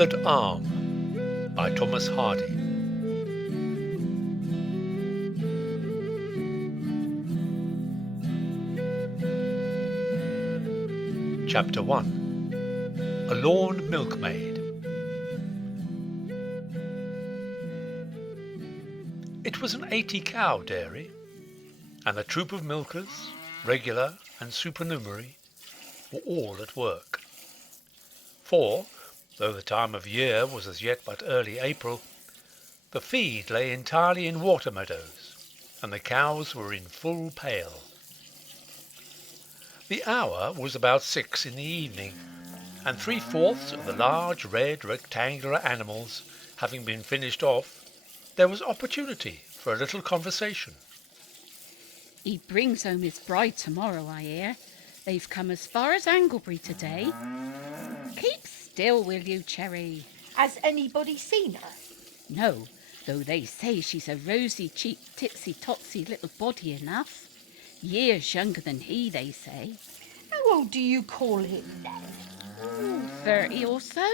Withered Arm by Thomas Hardy. Chapter 1. A Lorn Milkmaid. It was an 80-cow dairy, and the troop of milkers, regular and supernumerary, were all at work. For, though the time of year was as yet but early April, the feed lay entirely in water meadows, and the cows were in full pail. The hour was about 6 in the evening, and 3/4 of the large red rectangular animals having been finished off, there was opportunity for a little conversation. He brings home his bride tomorrow, I hear. They've come as far as Anglebury today. Keep still, will you, Cherry? Has anybody seen her? No, though they say she's a rosy-cheeked, titsy-totsy little body enough. Years younger than he, they say. How old do you call him then? 30 or so?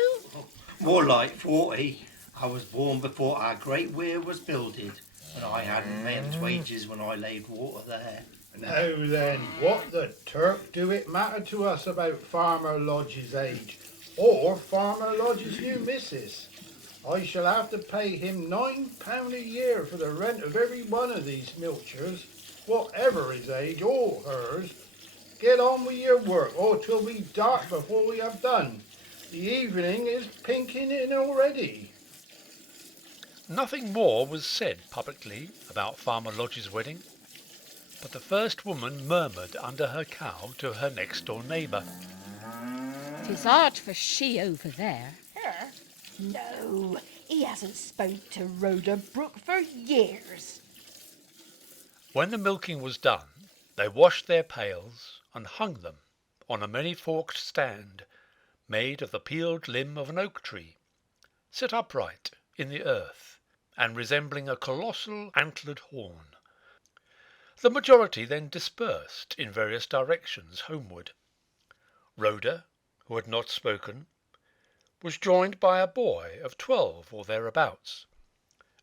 More like 40. I was born before our great weir was builded, and I hadn't men's wages when I laid water there. Now then, what the Turk do it matter to us about Farmer Lodge's age, or Farmer Lodge's new missus? I shall have to pay him £9 a year for the rent of every one of these milchers, whatever his age or hers. Get on with your work, or 'twill be dark before we have done. The evening is pinking in already. Nothing more was said publicly about Farmer Lodge's wedding, but the first woman murmured under her cow to her next-door neighbour. "'Tis hard for she over there." Her? No, he hasn't spoke to Rhoda Brook for years. When the milking was done, they washed their pails and hung them on a many-forked stand made of the peeled limb of an oak tree, set upright in the earth and resembling a colossal antlered horn. The majority then dispersed in various directions homeward. Rhoda, who had not spoken, was joined by a boy of 12 or thereabouts,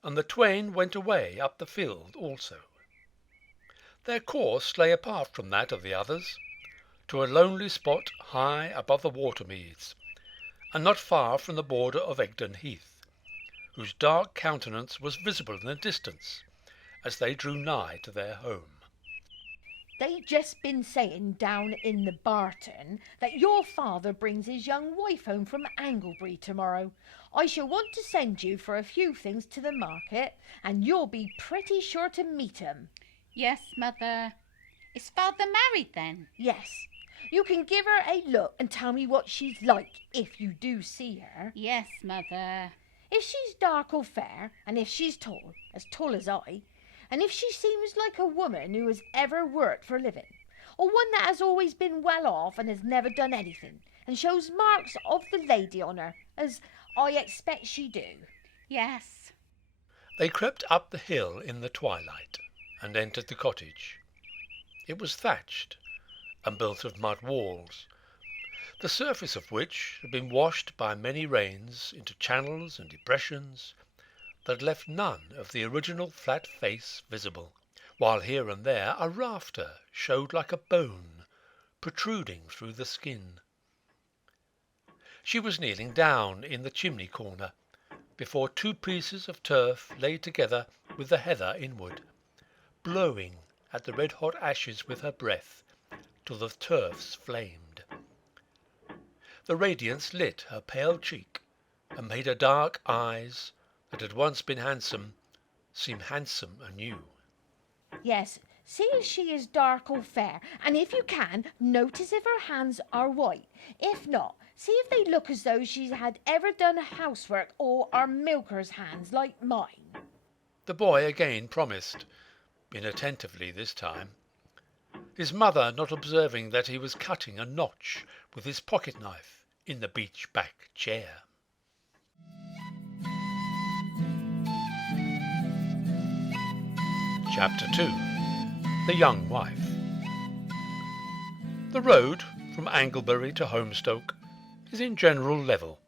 and the twain went away up the field also. Their course lay apart from that of the others, to a lonely spot high above the water-meads, and not far from the border of Egdon Heath, whose dark countenance was visible in the distance as they drew nigh to their home. They just been saying down in the Barton that your father brings his young wife home from Anglebury tomorrow. I shall want to send you for a few things to the market, and you'll be pretty sure to meet 'em. "Yes, mother." "Is father married then?" Yes, you can give her a look and tell me what she's like if you do see her. "Yes, mother." If she's dark or fair, and if she's tall as I, and if she seems like a woman who has ever worked for a living, or one that has always been well off and has never done anything, and shows marks of the lady on her, as I expect she do." "Yes." They crept up the hill in the twilight and entered the cottage. It was thatched and built of mud walls, the surface of which had been washed by many rains into channels and depressions that left none of the original flat face visible, while here and there a rafter showed like a bone protruding through the skin. She was kneeling down in the chimney corner before 2 pieces of turf laid together with the heather inward, blowing at the red-hot ashes with her breath till the turfs flamed. The radiance lit her pale cheek and made her dark eyes, that had once been handsome, seem handsome anew. Yes, see if she is dark or fair, and if you can, notice if her hands are white. If not, see if they look as though she had ever done housework or are milker's hands like mine. The boy again promised, inattentively this time, his mother not observing that he was cutting a notch with his pocket-knife in the beech-back chair. Chapter 2. The Young Wife. The road from Anglebury to Holmstoke is in general level.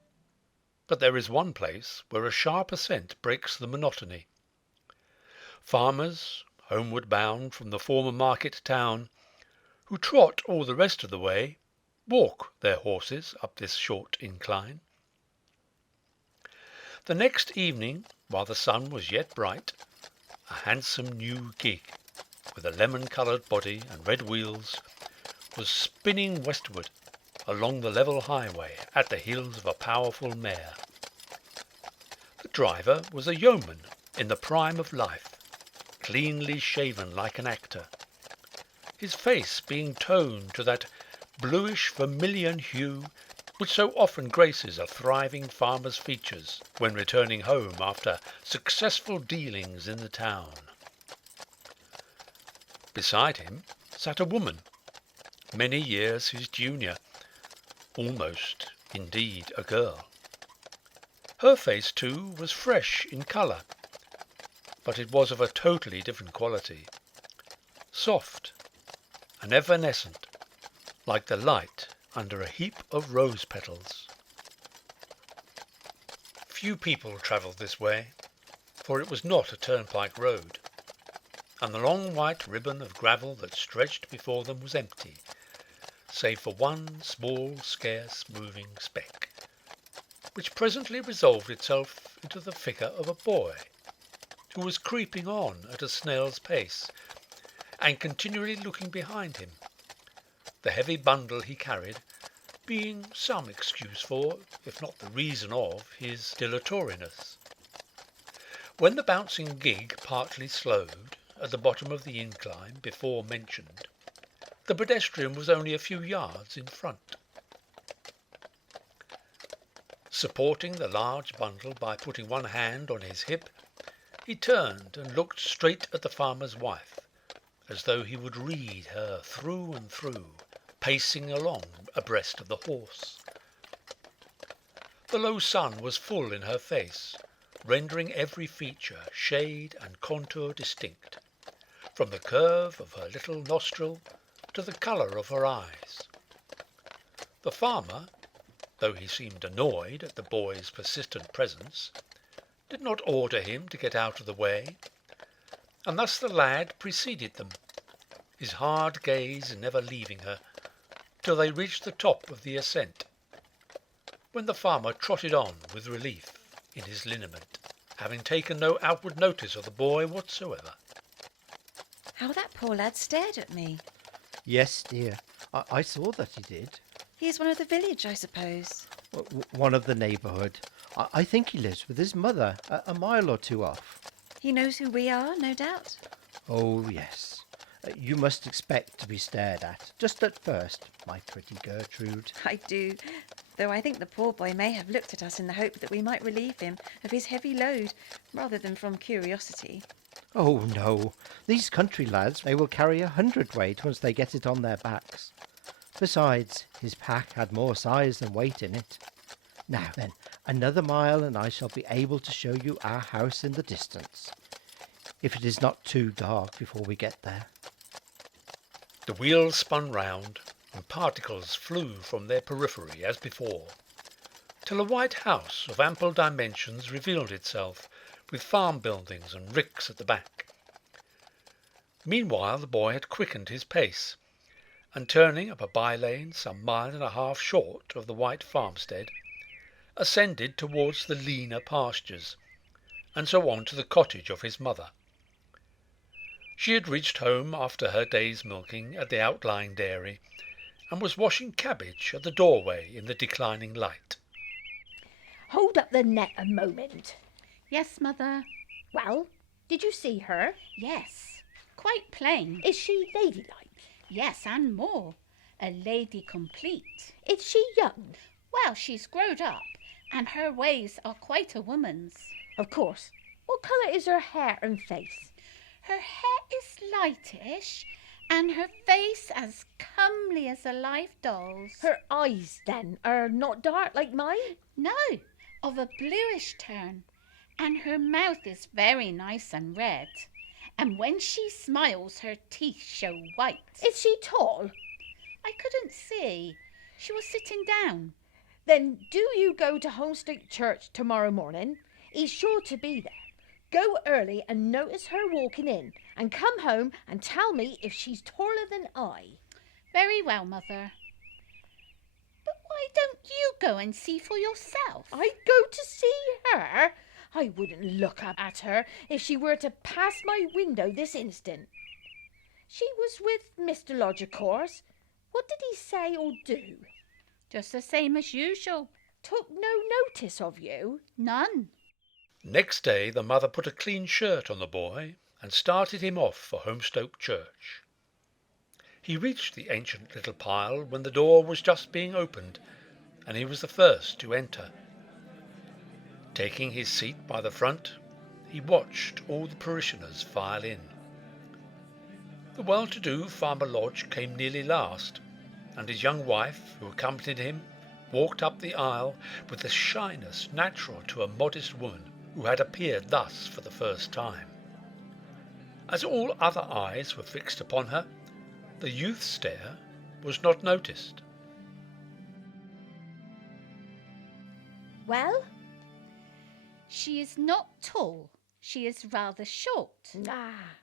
But there is one place where a sharp ascent breaks the monotony. Farmers, homeward bound from the former market town, who trot all the rest of the way, walk their horses up this short incline. The next evening, while the sun was yet bright, a handsome new gig, with a lemon-coloured body and red wheels, was spinning westward along the level highway at the heels of a powerful mare. The driver was a yeoman in the prime of life, cleanly shaven like an actor, his face being toned to that bluish vermilion hue which so often graces a thriving farmer's features when returning home after successful dealings in the town. Beside him sat a woman, many years his junior, almost, indeed, a girl. Her face, too, was fresh in colour, but it was of a totally different quality, soft and evanescent, like the light under a heap of rose petals. Few people travelled this way, for it was not a turnpike road, and the long white ribbon of gravel that stretched before them was empty, save for one small, scarce moving speck, which presently resolved itself into the figure of a boy, who was creeping on at a snail's pace, and continually looking behind him, the heavy bundle he carried being some excuse for, if not the reason of, his dilatoriness. When the bouncing gig partly slowed at the bottom of the incline before mentioned, the pedestrian was only a few yards in front. Supporting the large bundle by putting one hand on his hip, he turned and looked straight at the farmer's wife, as though he would read her through and through, pacing along abreast of the horse. The low sun was full in her face, rendering every feature, shade and contour distinct, from the curve of her little nostril to the colour of her eyes. The farmer, though he seemed annoyed at the boy's persistent presence, did not order him to get out of the way, and thus the lad preceded them, his hard gaze never leaving her, till they reached the top of the ascent, when the farmer trotted on with relief in his lineament, having taken no outward notice of the boy whatsoever. How that poor lad stared at me. Yes, dear, I saw that he did. He is one of the village, I suppose. One of the neighbourhood. I think he lives with his mother, a mile or two off. He knows who we are, no doubt. Oh, yes. You must expect to be stared at, just at first, my pretty Gertrude. I do, though I think the poor boy may have looked at us in the hope that we might relieve him of his heavy load, rather than from curiosity. Oh, no. These country lads, they will carry 100-weight once they get it on their backs. Besides, his pack had more size than weight in it. Now then, another mile and I shall be able to show you our house in the distance, if it is not too dark before we get there. The wheels spun round, and particles flew from their periphery as before, till a white house of ample dimensions revealed itself, with farm buildings and ricks at the back. Meanwhile the boy had quickened his pace, and turning up a by-lane some mile and a half short of the white farmstead, ascended towards the leaner pastures, and so on to the cottage of his mother. She had reached home after her day's milking at the outlying dairy, and was washing cabbage at the doorway in the declining light. Hold up the net a moment. Yes, Mother. Well, did you see her? Yes. Quite plain. Is she ladylike? Yes, and more. A lady complete. Is she young? Well, she's growed up, and her ways are quite a woman's. Of course. What colour is her hair and face? Her hair is lightish, and her face as comely as a live doll's. Her eyes, then, are not dark like mine? No, of a bluish turn, and her mouth is very nice and red, and when she smiles her teeth show white. Is she tall? I couldn't see. She was sitting down. Then do you go to Homestead Church tomorrow morning. He's sure to be there. Go early and notice her walking in, and come home and tell me if she's taller than I. Very well, Mother. But why don't you go and see for yourself? I'd go to see her? I wouldn't look up at her if she were to pass my window this instant. She was with Mr. Lodge, of course. What did he say or do? Just the same as usual. Took no notice of you? None. Next day the mother put a clean shirt on the boy and started him off for Holmstoke Church. He reached the ancient little pile when the door was just being opened, and he was the first to enter. Taking his seat by the front, he watched all the parishioners file in. The well-to-do Farmer Lodge came nearly last, and his young wife, who accompanied him, walked up the aisle with the shyness natural to a modest woman who had appeared thus for the first time. As all other eyes were fixed upon her, the youth's stare was not noticed. Well? She is not tall. She is rather short. Ah.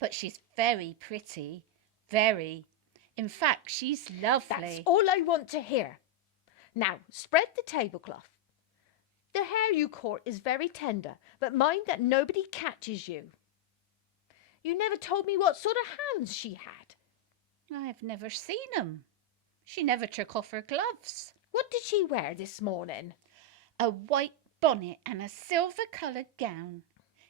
But she's very pretty. Very. In fact, she's lovely. That's all I want to hear. Now, spread the tablecloth. The hair you court is very tender, but mind that nobody catches you. You never told me what sort of hands she had. I've never seen 'em. She never took off her gloves. What did she wear this morning? A white bonnet and a silver-coloured gown.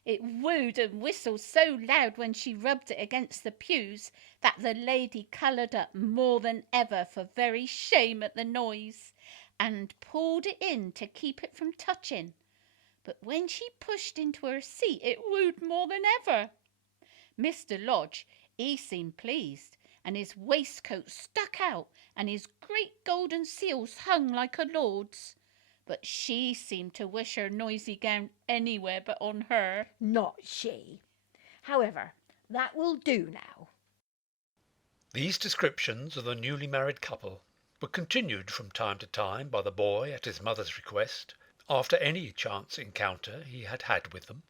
It wooed and whistled so loud when she rubbed it against the pews that the lady coloured up more than ever for very shame at the noise, and pulled it in to keep it from touching. But when she pushed into her seat it wooed more than ever. Mr. Lodge, he seemed pleased, and his waistcoat stuck out, and his great golden seals hung like a lord's. But she seemed to wish her noisy gown anywhere but on her. Not she. However, that will do now. These descriptions of the newly married couple were continued from time to time by the boy at his mother's request, after any chance encounter he had had with them.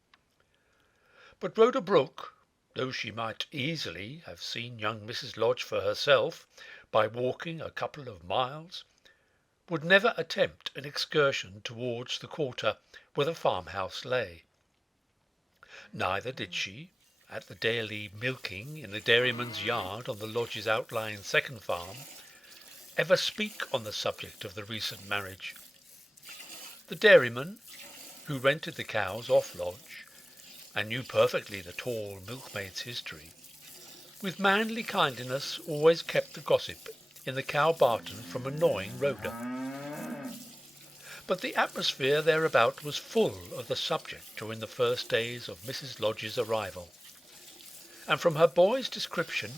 But Rhoda Brooke, though she might easily have seen young Mrs. Lodge for herself by walking a couple of miles, would never attempt an excursion towards the quarter where the farmhouse lay. Neither did she, at the daily milking in the dairyman's yard on the Lodge's outlying second farm, ever speak on the subject of the recent marriage. The dairyman, who rented the cows off Lodge, and knew perfectly the tall milkmaid's history, with manly kindliness always kept the gossip in the cow barton from annoying Rhoda. But the atmosphere thereabout was full of the subject during the first days of Mrs. Lodge's arrival, and from her boy's description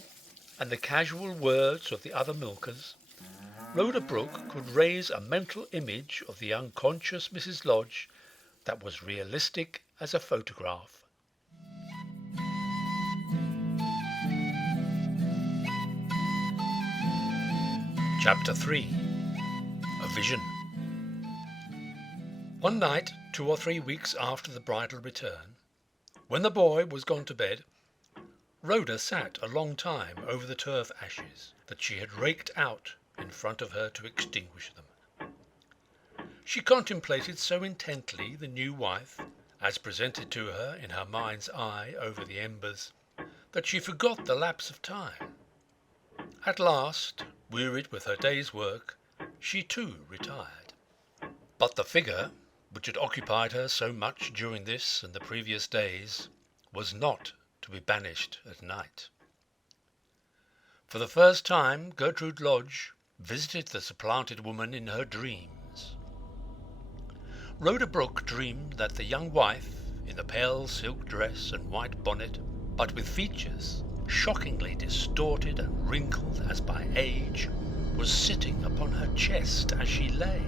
and the casual words of the other milkers, Rhoda Brooke could raise a mental image of the unconscious Mrs. Lodge that was realistic as a photograph. Chapter 3. A Vision. One night, 2 or 3 weeks after the bridal return, when the boy was gone to bed, Rhoda sat a long time over the turf ashes that she had raked out in front of her to extinguish them. She contemplated so intently the new wife, as presented to her in her mind's eye over the embers, that she forgot the lapse of time. At last, wearied with her day's work, she too retired. But the figure, which had occupied her so much during this and the previous days, was not to be banished at night. For the first time, Gertrude Lodge visited the supplanted woman in her dreams. Rhoda Brooke dreamed that the young wife, in the pale silk dress and white bonnet, but with features shockingly distorted and wrinkled as by age, was sitting upon her chest as she lay.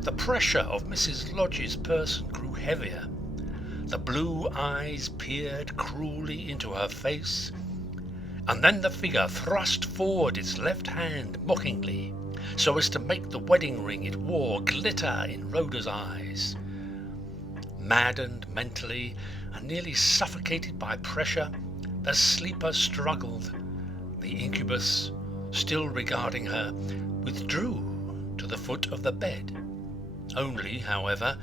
The pressure of Mrs. Lodge's person grew heavier. The blue eyes peered cruelly into her face, and then the figure thrust forward its left hand mockingly so as to make the wedding ring it wore glitter in Rhoda's eyes. Maddened mentally and nearly suffocated by pressure, the sleeper struggled. The incubus, still regarding her, withdrew to the foot of the bed, only, however,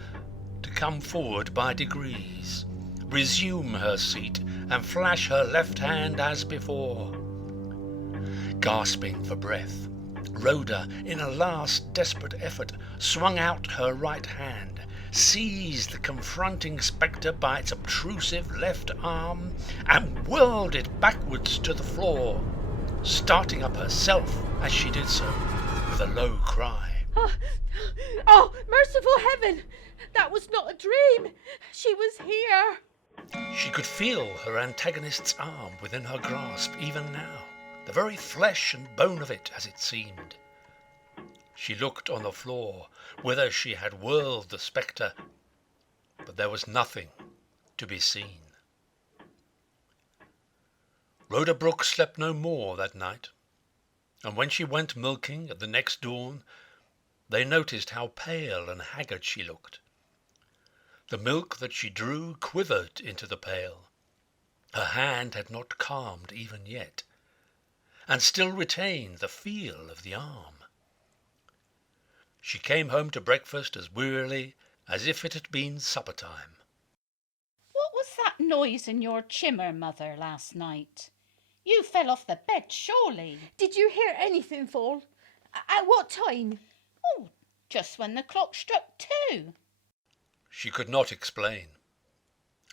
to come forward by degrees, resume her seat, and flash her left hand as before. Gasping for breath, Rhoda, in a last desperate effort, swung out her right hand, seized the confronting spectre by its obtrusive left arm, and whirled it backwards to the floor, starting up herself as she did so, with a low cry. Oh, merciful heaven! That was not a dream! She was here! She could feel her antagonist's arm within her grasp even now, the very flesh and bone of it, as it seemed. She looked on the floor, whither she had whirled the spectre, but there was nothing to be seen. Rhoda Brooke slept no more that night, and when she went milking at the next dawn, they noticed how pale and haggard she looked. The milk that she drew quivered into the pail. Her hand had not calmed even yet, and still retained the feel of the arm. She came home to breakfast as wearily as if it had been supper time. What was that noise in your chimmer, Mother, last night? You fell off the bed, surely. Did you hear anything fall? At what time? Oh, just when the clock struck 2. She could not explain,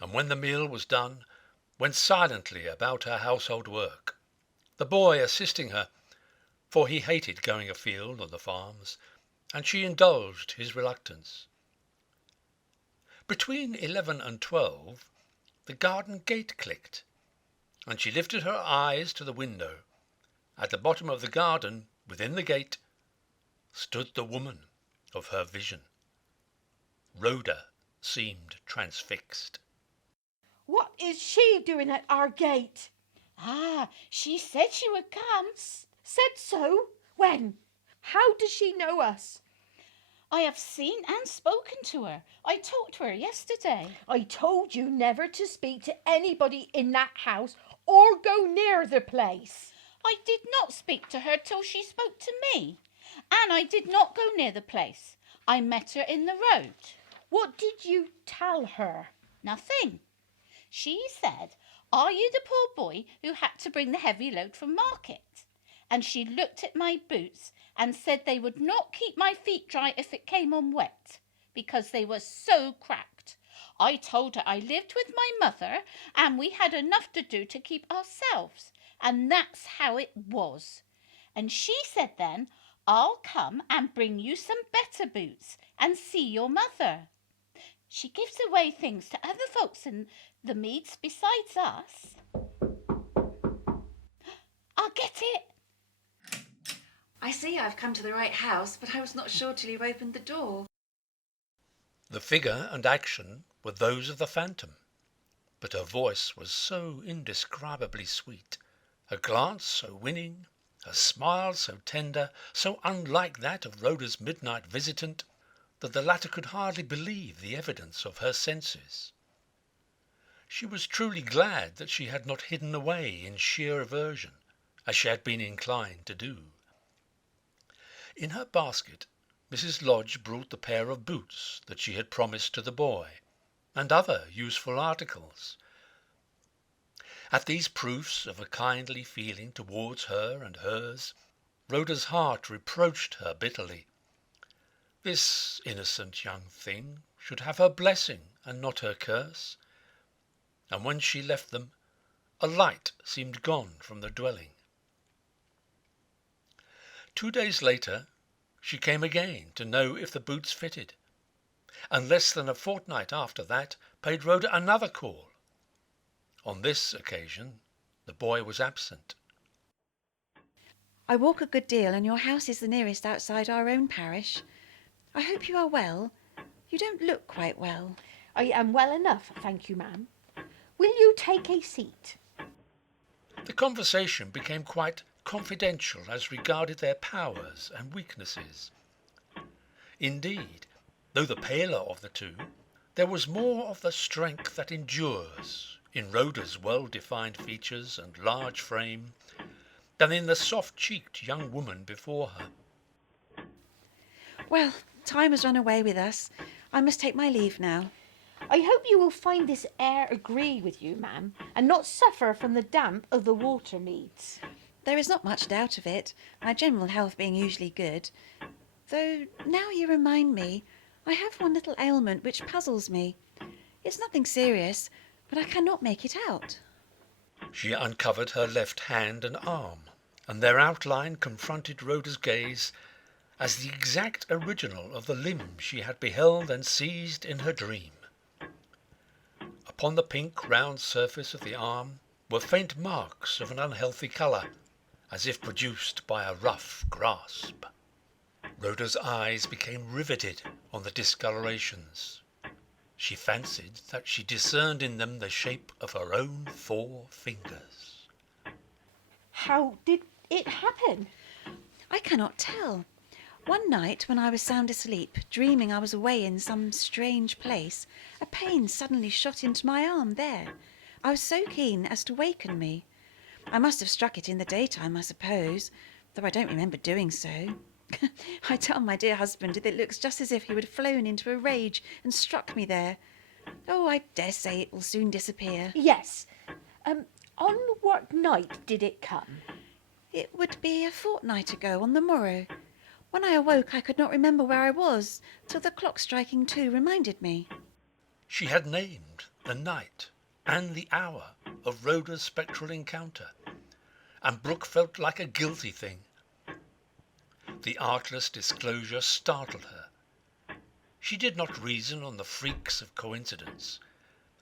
and when the meal was done, went silently about her household work, the boy assisting her, for he hated going afield on the farms, and she indulged his reluctance. Between 11 and 12, the garden gate clicked, and she lifted her eyes to the window. At the bottom of the garden, within the gate, stood the woman of her vision. Rhoda seemed transfixed. What is she doing at our gate? Ah, she said she would come. Said so? When? How does she know us? I have seen and spoken to her. I talked to her yesterday. I told you never to speak to anybody in that house or go near the place. I did not speak to her till she spoke to me, and I did not go near the place. I met her in the road. What did you tell her? Nothing. She said, "Are you the poor boy who had to bring the heavy load from market?" And she looked at my boots and said they would not keep my feet dry if it came on wet, because they were so cracked. I told her I lived with my mother and we had enough to do to keep ourselves, and that's how it was. And she said then, "I'll come and bring you some better boots and see your mother." She gives away things to other folks in the meads besides us. I'll get it. I see I've come to the right house, but I was not sure till you opened the door. The figure and action were those of the phantom, but her voice was so indescribably sweet, her glance so winning, her smile so tender, so unlike that of Rhoda's midnight visitant, that the latter could hardly believe the evidence of her senses. She was truly glad that she had not hidden away in sheer aversion, as she had been inclined to do. In her basket, Mrs. Lodge brought the pair of boots that she had promised to the boy, and other useful articles. At these proofs of a kindly feeling towards her and hers, Rhoda's heart reproached her bitterly. This innocent young thing should have her blessing and not her curse. And when she left them, a light seemed gone from the dwelling. 2 days later, she came again to know if the boots fitted, and less than a fortnight after that paid Rhoda another call. On this occasion, the boy was absent. I walk a good deal, and your house is the nearest outside our own parish. I hope you are well. You don't look quite well. I am well enough, thank you, ma'am. Will you take a seat? The conversation became quite confidential as regarded their powers and weaknesses. Indeed, though the paler of the two, there was more of the strength that endures in Rhoda's well-defined features and large frame than in the soft-cheeked young woman before her. Well, time has run away with us. I must take my leave now. I hope you will find this air agree with you, ma'am, and not suffer from the damp of the water meads. There is not much doubt of it, my general health being usually good. Though, now you remind me, I have one little ailment which puzzles me. It's nothing serious, but I cannot make it out. She uncovered her left hand and arm, and their outline confronted Rhoda's gaze as the exact original of the limb she had beheld and seized in her dream. Upon the pink round surface of the arm were faint marks of an unhealthy colour, as if produced by a rough grasp. Rhoda's eyes became riveted on the discolorations. She fancied that she discerned in them the shape of her own 4 fingers. How did it happen? I cannot tell. One night, when I was sound asleep, dreaming I was away in some strange place, a pain suddenly shot into my arm there. I was so keen as to waken me. I must have struck it in the daytime, I suppose, though I don't remember doing so. I tell my dear husband that it looks just as if he would have flown into a rage and struck me there. Oh, I dare say it will soon disappear. Yes. On what night did it come? It would be a fortnight ago on the morrow. When I awoke, I could not remember where I was, till the clock striking 2 reminded me. She had named the night and the hour of Rhoda's spectral encounter, and Brooke felt like a guilty thing. The artless disclosure startled her. She did not reason on the freaks of coincidence,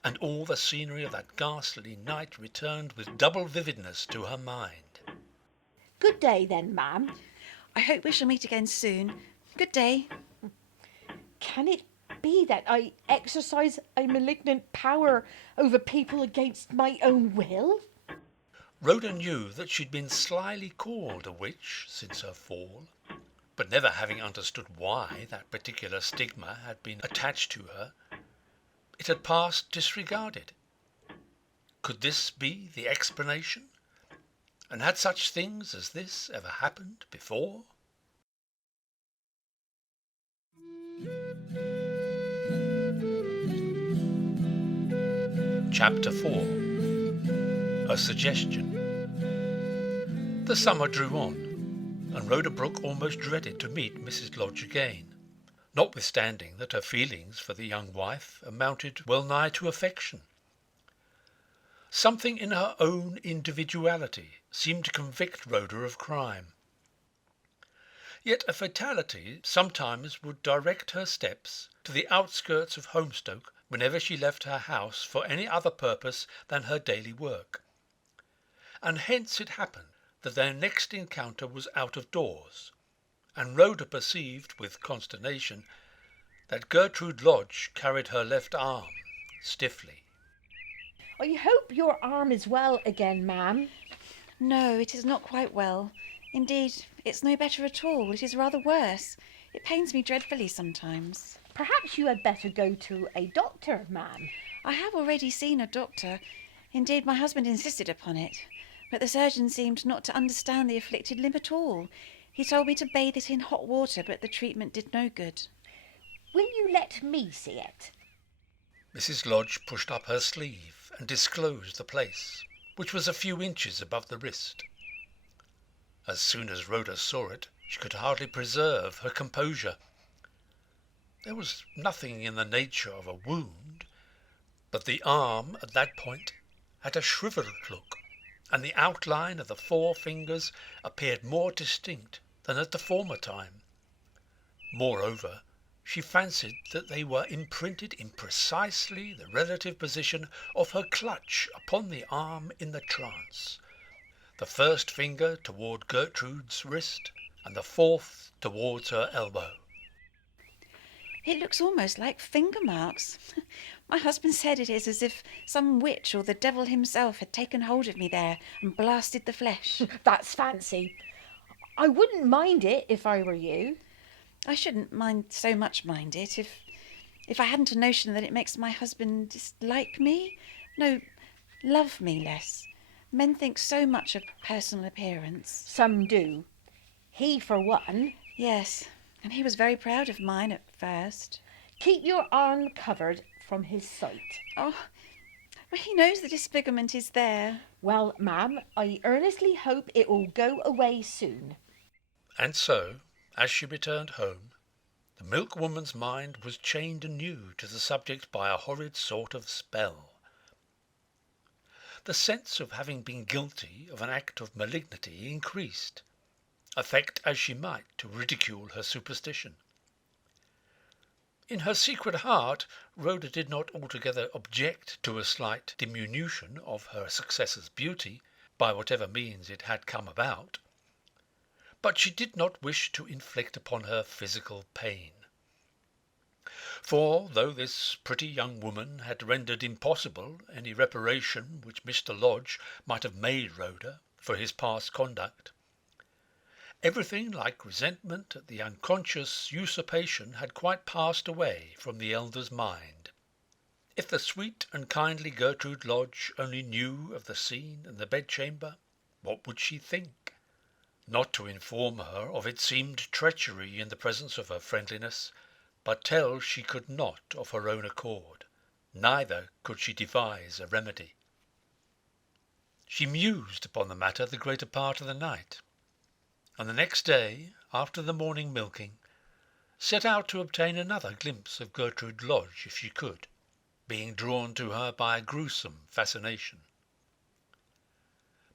and all the scenery of that ghastly night returned with double vividness to her mind. Good day, then, ma'am. I hope we shall meet again soon. Good day. Can it be that I exercise a malignant power over people against my own will? Rhoda knew that she'd been slyly called a witch since her fall, but never having understood why that particular stigma had been attached to her, it had passed disregarded. Could this be the explanation? And had such things as this ever happened before? Chapter 4. A Suggestion. The summer drew on, and Rhoda Brooke almost dreaded to meet Mrs. Lodge again, notwithstanding that her feelings for the young wife amounted well nigh to affection. Something in her own individuality seemed to convict Rhoda of crime. Yet a fatality sometimes would direct her steps to the outskirts of Holmstoke whenever she left her house for any other purpose than her daily work. And hence it happened that their next encounter was out of doors, and Rhoda perceived with consternation that Gertrude Lodge carried her left arm stiffly. I hope your arm is well again, ma'am. No, it is not quite well. Indeed, it's no better at all. It is rather worse. It pains me dreadfully sometimes. Perhaps you had better go to a doctor, ma'am. I have already seen a doctor. Indeed, my husband insisted upon it. But the surgeon seemed not to understand the afflicted limb at all. He told me to bathe it in hot water, but the treatment did no good. Will you let me see it? Mrs. Lodge pushed up her sleeve and disclosed the place, which was a few inches above the wrist. As soon as Rhoda saw it, she could hardly preserve her composure. There was nothing in the nature of a wound, but the arm at that point had a shriveled look, and the outline of the 4 fingers appeared more distinct than at the former time. Moreover, she fancied that they were imprinted in precisely the relative position of her clutch upon the arm in the trance, the first finger toward Gertrude's wrist, and the 4th towards her elbow. It looks almost like finger marks. My husband said it is as if some witch or the devil himself had taken hold of me there and blasted the flesh. That's fancy. I wouldn't mind it if I were you. I shouldn't mind it if I hadn't a notion that it makes my husband dislike me. No, love me less. Men think so much of personal appearance. Some do. He, for one. Yes, and he was very proud of mine at first. Keep your arm covered from his sight. Oh, well, he knows the disfigurement is there. Well, ma'am, I earnestly hope it will go away soon. And so, as she returned home, the milkwoman's mind was chained anew to the subject by a horrid sort of spell. The sense of having been guilty of an act of malignity increased, affect as she might to ridicule her superstition. In her secret heart, Rhoda did not altogether object to a slight diminution of her successor's beauty, by whatever means it had come about, but she did not wish to inflict upon her physical pain. For, though this pretty young woman had rendered impossible any reparation which Mr. Lodge might have made Rhoda for his past conduct, everything like resentment at the unconscious usurpation had quite passed away from the elder's mind. If the sweet and kindly Gertrude Lodge only knew of the scene in the bedchamber, what would she think? Not to inform her of it seemed treachery in the presence of her friendliness, but tell she could not of her own accord, neither could she devise a remedy. She mused upon the matter the greater part of the night, and the next day, after the morning milking, set out to obtain another glimpse of Gertrude Lodge if she could, being drawn to her by a gruesome fascination.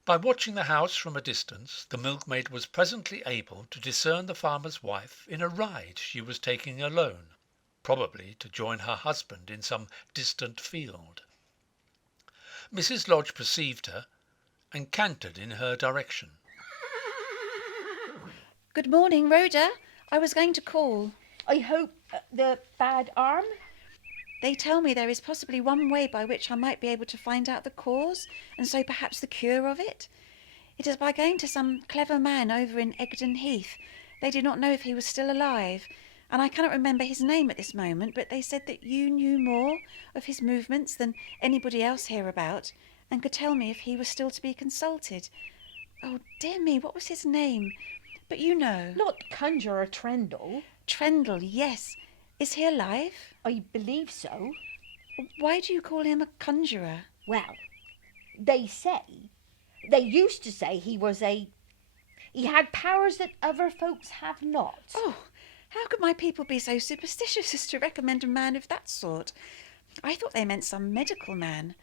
By watching the house from a distance, the milkmaid was presently able to discern the farmer's wife in a ride she was taking alone, probably to join her husband in some distant field. Mrs. Lodge perceived her and cantered in her direction. Good morning, Rhoda. I was going to call. I hope the bad arm? They tell me there is possibly one way by which I might be able to find out the cause, and so perhaps the cure of it. It is by going to some clever man over in Egdon Heath. They did not know if he was still alive, and I cannot remember his name at this moment, but they said that you knew more of his movements than anybody else hereabout, and could tell me if he was still to be consulted. Oh, dear me, what was his name? But you know. Not Conjurer Trendle. Trendle, yes. Is he alive? I believe so. Why do you call him a conjurer? Well, they used to say he had powers that other folks have not. Oh, how could my people be so superstitious as to recommend a man of that sort? I thought they meant some medical man.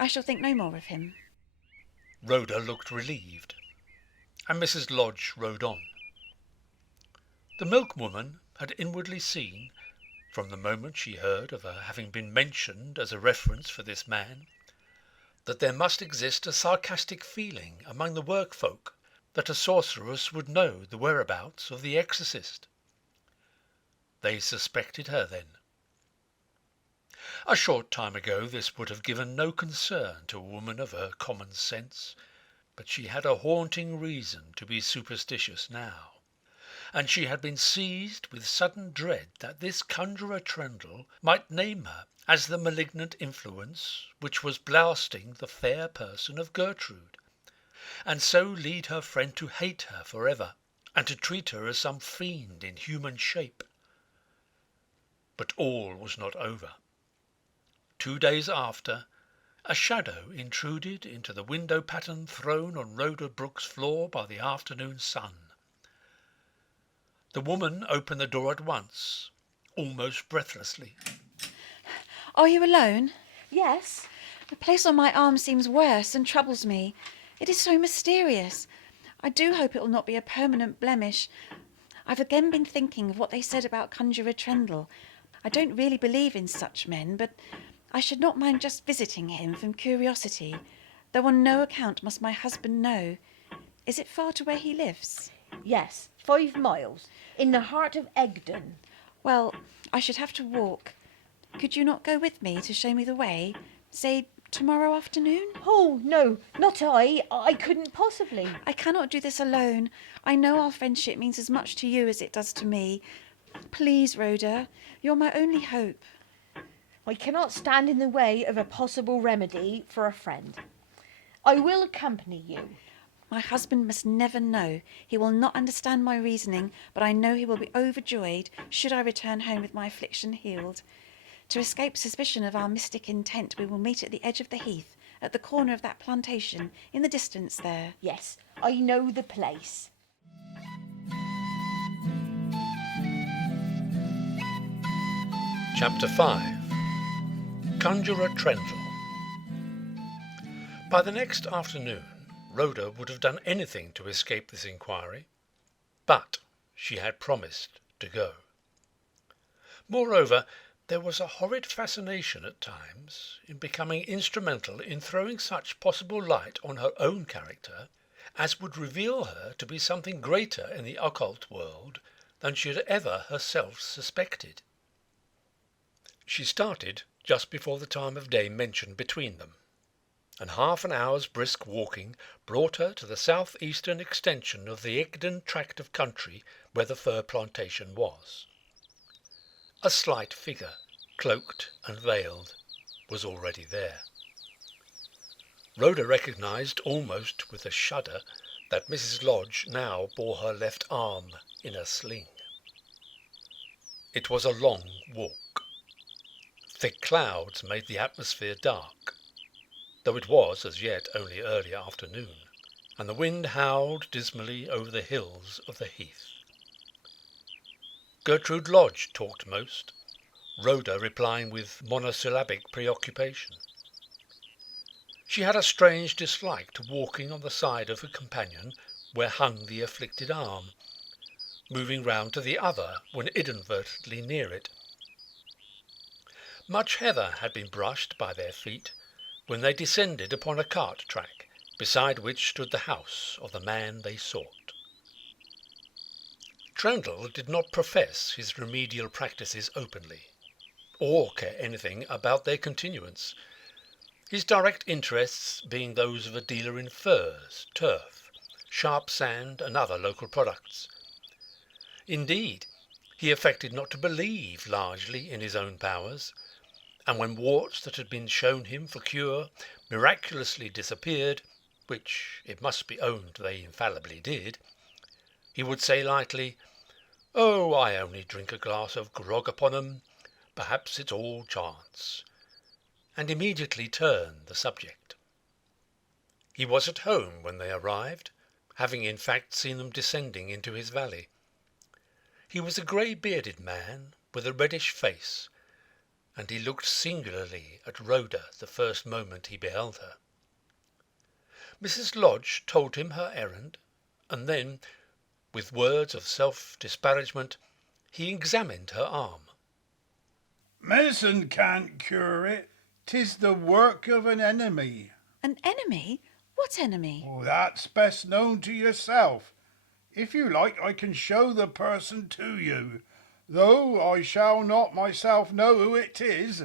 I shall think no more of him. Rhoda looked relieved, and Mrs. Lodge rode on. The milkwoman had inwardly seen, from the moment she heard of her having been mentioned as a reference for this man, that there must exist a sarcastic feeling among the workfolk that a sorceress would know the whereabouts of the exorcist. They suspected her then. A short time ago this would have given no concern to a woman of her common sense, but she had a haunting reason to be superstitious now, and she had been seized with sudden dread that this conjurer Trendle might name her as the malignant influence which was blasting the fair person of Gertrude, and so lead her friend to hate her for ever, and to treat her as some fiend in human shape. But all was not over. 2 days after, a shadow intruded into the window pattern thrown on Rhoda Brooke's floor by the afternoon sun. The woman opened the door at once, almost breathlessly. Are you alone? Yes. The place on my arm seems worse and troubles me. It is so mysterious. I do hope it will not be a permanent blemish. I've again been thinking of what they said about Conjurer Trendle. I don't really believe in such men, but I should not mind just visiting him from curiosity, though on no account must my husband know. Is it far to where he lives? Yes, 5 miles, in the heart of Egdon. Well, I should have to walk. Could you not go with me to show me the way? Say, tomorrow afternoon? Oh, no, not I. I couldn't possibly. I cannot do this alone. I know our friendship means as much to you as it does to me. Please, Rhoda, you're my only hope. I cannot stand in the way of a possible remedy for a friend. I will accompany you. My husband must never know. He will not understand my reasoning, but I know he will be overjoyed should I return home with my affliction healed. To escape suspicion of our mystic intent, we will meet at the edge of the heath, at the corner of that plantation, in the distance there. Yes, I know the place. Chapter 5. Conjurer Trendle. By the next afternoon, Rhoda would have done anything to escape this inquiry, but she had promised to go. Moreover, there was a horrid fascination at times in becoming instrumental in throwing such possible light on her own character as would reveal her to be something greater in the occult world than she had ever herself suspected. She started just before the time of day mentioned between them, and half an hour's brisk walking brought her to the south-eastern extension of the Egdon tract of country where the fir plantation was. A slight figure, cloaked and veiled, was already there. Rhoda recognised almost with a shudder that Mrs. Lodge now bore her left arm in a sling. It was a long walk. Thick clouds made the atmosphere dark, though it was as yet only early afternoon, and the wind howled dismally over the hills of the heath. Gertrude Lodge talked most, Rhoda replying with monosyllabic preoccupation. She had a strange dislike to walking on the side of her companion where hung the afflicted arm, moving round to the other when inadvertently near it. Much heather had been brushed by their feet when they descended upon a cart track, beside which stood the house of the man they sought. Trendle did not profess his remedial practices openly, or care anything about their continuance, his direct interests being those of a dealer in furs, turf, sharp sand, and other local products. Indeed, he affected not to believe largely in his own powers, and when warts that had been shown him for cure miraculously disappeared, which it must be owned they infallibly did, he would say lightly, "Oh, I only drink a glass of grog upon 'em, perhaps it's all chance," and immediately turn the subject. He was at home when they arrived, having in fact seen them descending into his valley. He was a grey-bearded man with a reddish face, and he looked singularly at Rhoda the first moment he beheld her. Mrs. Lodge told him her errand, and then, with words of self-disparagement, he examined her arm. "Medicine can't cure it. 'Tis the work of an enemy." An enemy? What enemy? Oh, that's best known to yourself. If you like, I can show the person to you. Though I shall not myself know who it is,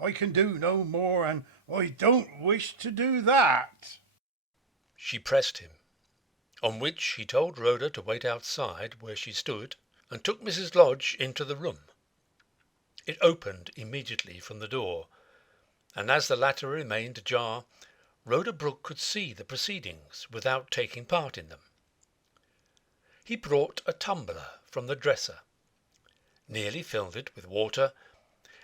I can do no more, and I don't wish to do that. She pressed him, on which he told Rhoda to wait outside where she stood, and took Mrs. Lodge into the room. It opened immediately from the door, and as the latter remained ajar, Rhoda Brooke could see the proceedings without taking part in them. He brought a tumbler from the dresser, nearly filled it with water,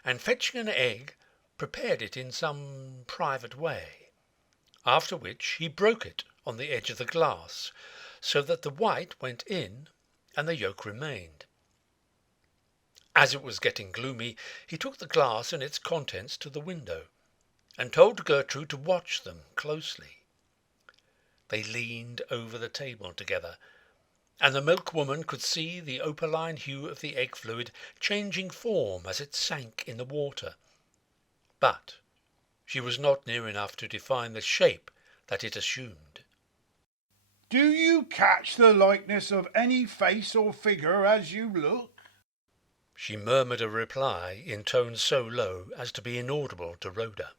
and fetching an egg, prepared it in some private way, after which he broke it on the edge of the glass, so that the white went in and the yolk remained. As it was getting gloomy, he took the glass and its contents to the window, and told Gertrude to watch them closely. They leaned over the table together, and the milkwoman could see the opaline hue of the egg fluid changing form as it sank in the water. But she was not near enough to define the shape that it assumed. "Do you catch the likeness of any face or figure as you look?" She murmured a reply in tones so low as to be inaudible to Rhoda,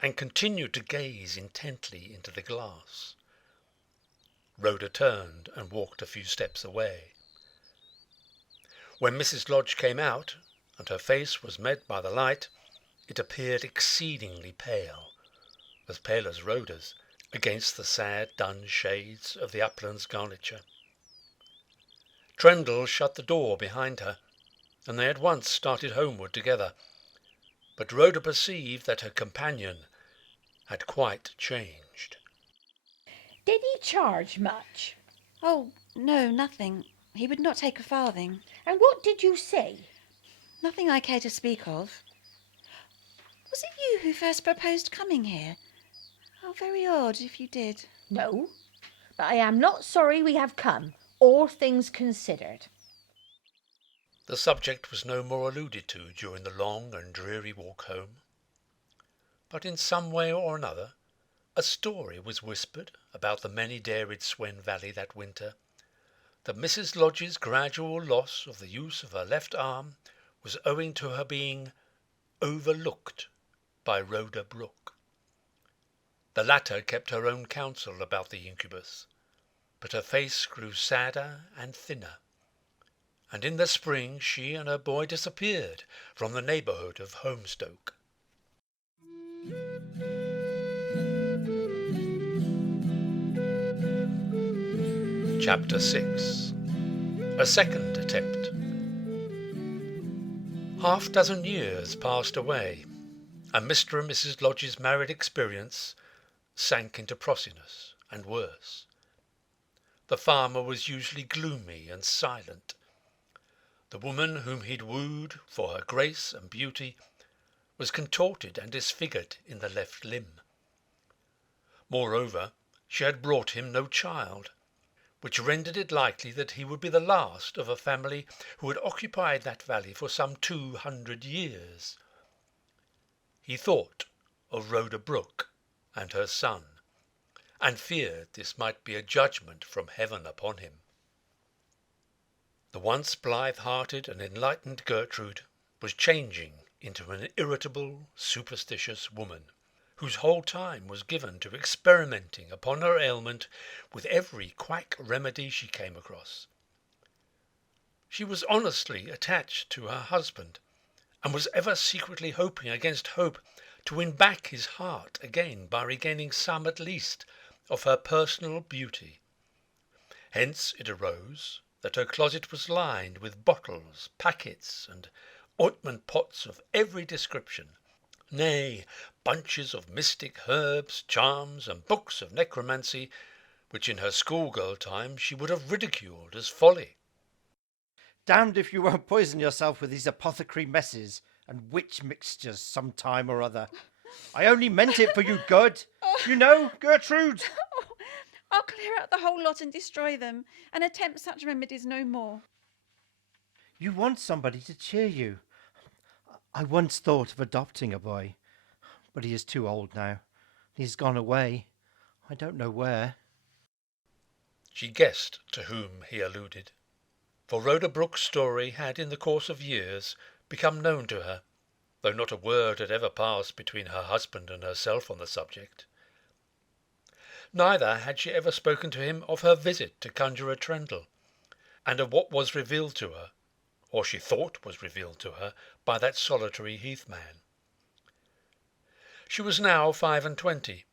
and continued to gaze intently into the glass. Rhoda turned and walked a few steps away. When Mrs. Lodge came out, and her face was met by the light, it appeared exceedingly pale as Rhoda's, against the sad dun shades of the upland's garniture. Trendle shut the door behind her, and they at once started homeward together, but Rhoda perceived that her companion had quite changed. Did he charge much? Oh, no, nothing. He would not take a farthing. And what did you say? Nothing I care to speak of. Was it you who first proposed coming here? How very odd if you did. No, but I am not sorry we have come, all things considered. The subject was no more alluded to during the long and dreary walk home. But in some way or another, a story was whispered about the many-daried Swen Valley that winter, that Mrs. Lodge's gradual loss of the use of her left arm was owing to her being overlooked by Rhoda Brooke. The latter kept her own counsel about the incubus, but her face grew sadder and thinner, and in the spring she and her boy disappeared from the neighbourhood of Holmstoke. Chapter 6. A second attempt. Half-dozen years passed away, and Mr. and Mrs. Lodge's married experience sank into prossiness and worse. The farmer was usually gloomy and silent. The woman whom he'd wooed for her grace and beauty was contorted and disfigured in the left limb. Moreover, she had brought him no child, which rendered it likely that he would be the last of a family who had occupied that valley for some 200 years. He thought of Rhoda Brooke and her son, and feared this might be a judgment from heaven upon him. The once blithe-hearted and enlightened Gertrude was changing into an irritable, superstitious woman, whose whole time was given to experimenting upon her ailment with every quack remedy she came across. She was honestly attached to her husband, and was ever secretly hoping against hope to win back his heart again by regaining some at least of her personal beauty. Hence it arose that her closet was lined with bottles, packets, and ointment pots of every description, nay, bunches of mystic herbs, charms, and books of necromancy, which in her schoolgirl time she would have ridiculed as folly. Damned if you won't poison yourself with these apothecary messes and witch mixtures some time or other. I only meant it for your good. You know, Gertrude. I'll clear out the whole lot and destroy them, and attempt such remedies no more. You want somebody to cheer you. I once thought of adopting a boy, but he is too old now. He's gone away. I don't know where. She guessed to whom he alluded, for Rhoda Brooke's story had in the course of years become known to her, though not a word had ever passed between her husband and herself on the subject. Neither had she ever spoken to him of her visit to Conjuror Trendle, and of what was revealed to her, or she thought was revealed to her, by that solitary heath-man. She was now 25,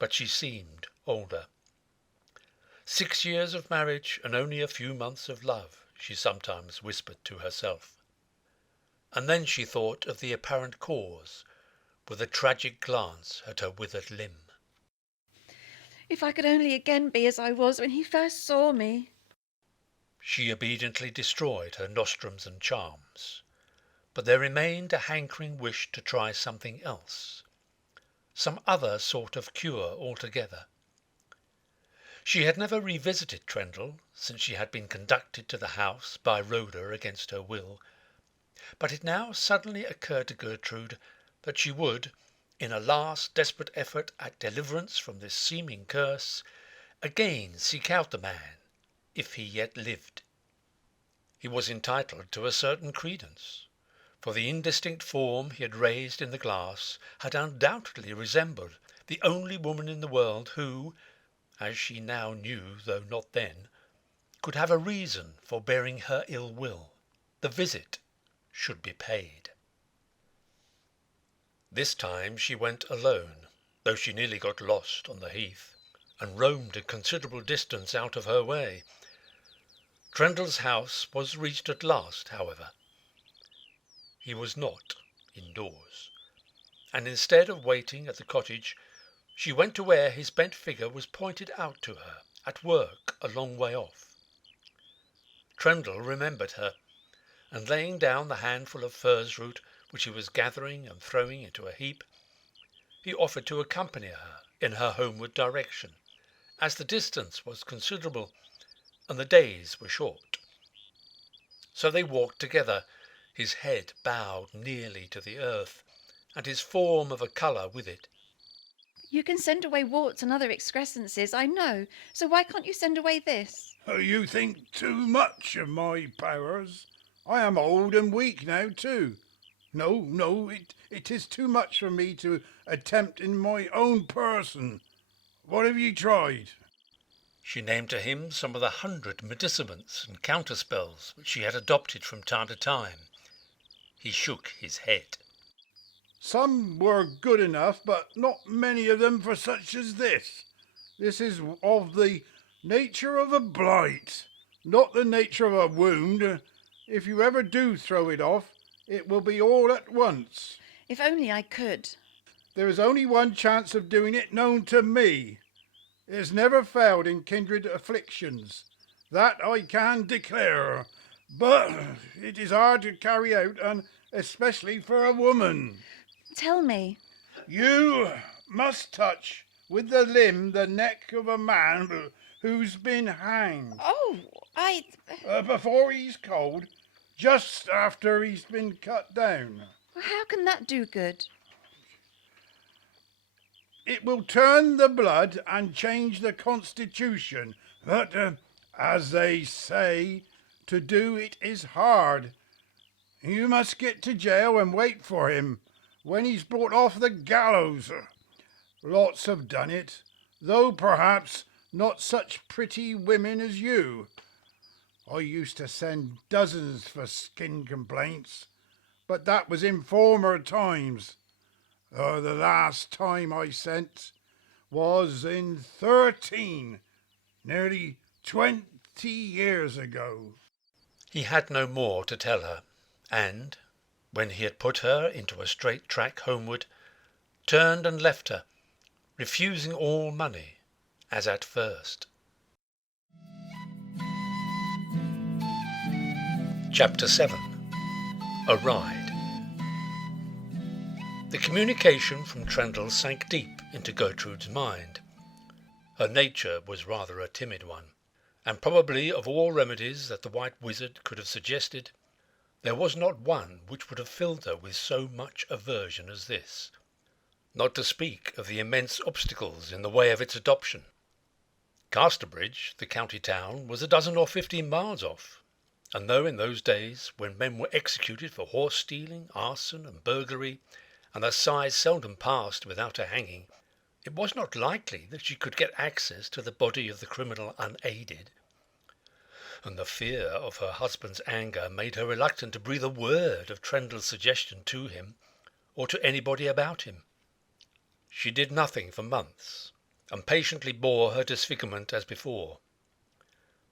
but she seemed older. 6 years of marriage and only a few months of love, she sometimes whispered to herself. And then she thought of the apparent cause, with a tragic glance at her withered limb. If I could only again be as I was when he first saw me. She obediently destroyed her nostrums and charms, but there remained a hankering wish to try something else, some other sort of cure altogether. She had never revisited Trendle since she had been conducted to the house by Rhoda against her will, but it now suddenly occurred to Gertrude that she would, in a last desperate effort at deliverance from this seeming curse, again seek out the man, if he yet lived. he was entitled to a certain credence, for the indistinct form he had raised in the glass had undoubtedly resembled the only woman in the world who, as she now knew, though not then, could have a reason for bearing her ill will. The visit should be paid. This time she went alone, though she nearly got lost on the heath, and roamed a considerable distance out of her way. Trendle's house was reached at last, however. He was not indoors, and instead of waiting at the cottage, she went to where his bent figure was pointed out to her, at work a long way off. Trendle remembered her, and laying down the handful of furze root which he was gathering and throwing into a heap, he offered to accompany her in her homeward direction, as the distance was considerable and the days were short. So they walked together, his head bowed nearly to the earth, and his form of a colour with it. You can send away warts and other excrescences, I know, so why can't you send away this? You think too much of my powers. I am old and weak now too. No, it is too much for me to attempt in my own person. What have you tried? She named to him some of the 100 medicaments and counterspells which she had adopted from time to time. He shook his head. Some were good enough, but not many of them for such as this. This is of the nature of a blight, not the nature of a wound. If you ever do throw it off, it will be all at once. If only I could. There is only one chance of doing it known to me. It has never failed in kindred afflictions. That I can declare. But it is hard to carry out, and especially for a woman. Tell me. You must touch with the limb the neck of a man who's been hanged. Oh, Before he's cold, just after he's been cut down. How can that do good? It will turn the blood and change the constitution. But, as they say, to do it is hard. You must get to jail and wait for him when he's brought off the gallows. Lots have done it, though perhaps not such pretty women as you. I used to send dozens for skin complaints, but that was in former times. The last time I sent was in 13, nearly 20 years ago. He had no more to tell her, and, when he had put her into a straight track homeward, turned and left her, refusing all money, as at first. Chapter 7. A Ride. The communication from Trendle sank deep into Gertrude's mind. Her nature was rather a timid one, and probably of all remedies that the White Wizard could have suggested, there was not one which would have filled her with so much aversion as this, not to speak of the immense obstacles in the way of its adoption. Casterbridge, the county town, was 12 or 15 miles off, and though in those days, when men were executed for horse-stealing, arson, and burglary, and the size seldom passed without a hanging, it was not likely that she could get access to the body of the criminal unaided, and the fear of her husband's anger made her reluctant to breathe a word of Trendle's suggestion to him, or to anybody about him. She did nothing for months, and patiently bore her disfigurement as before.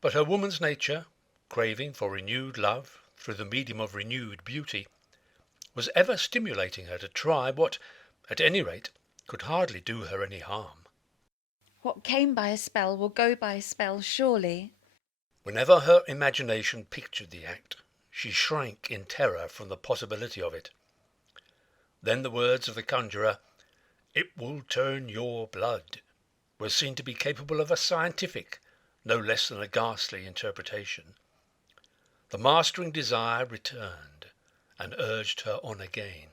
But her woman's nature, craving for renewed love through the medium of renewed beauty, was ever stimulating her to try what, at any rate, could hardly do her any harm. What came by a spell will go by a spell, surely. Whenever her imagination pictured the act, she shrank in terror from the possibility of it. Then the words of the conjurer, "It will turn your blood," were seen to be capable of a scientific, no less than a ghastly interpretation. The mastering desire returned, and urged her on again.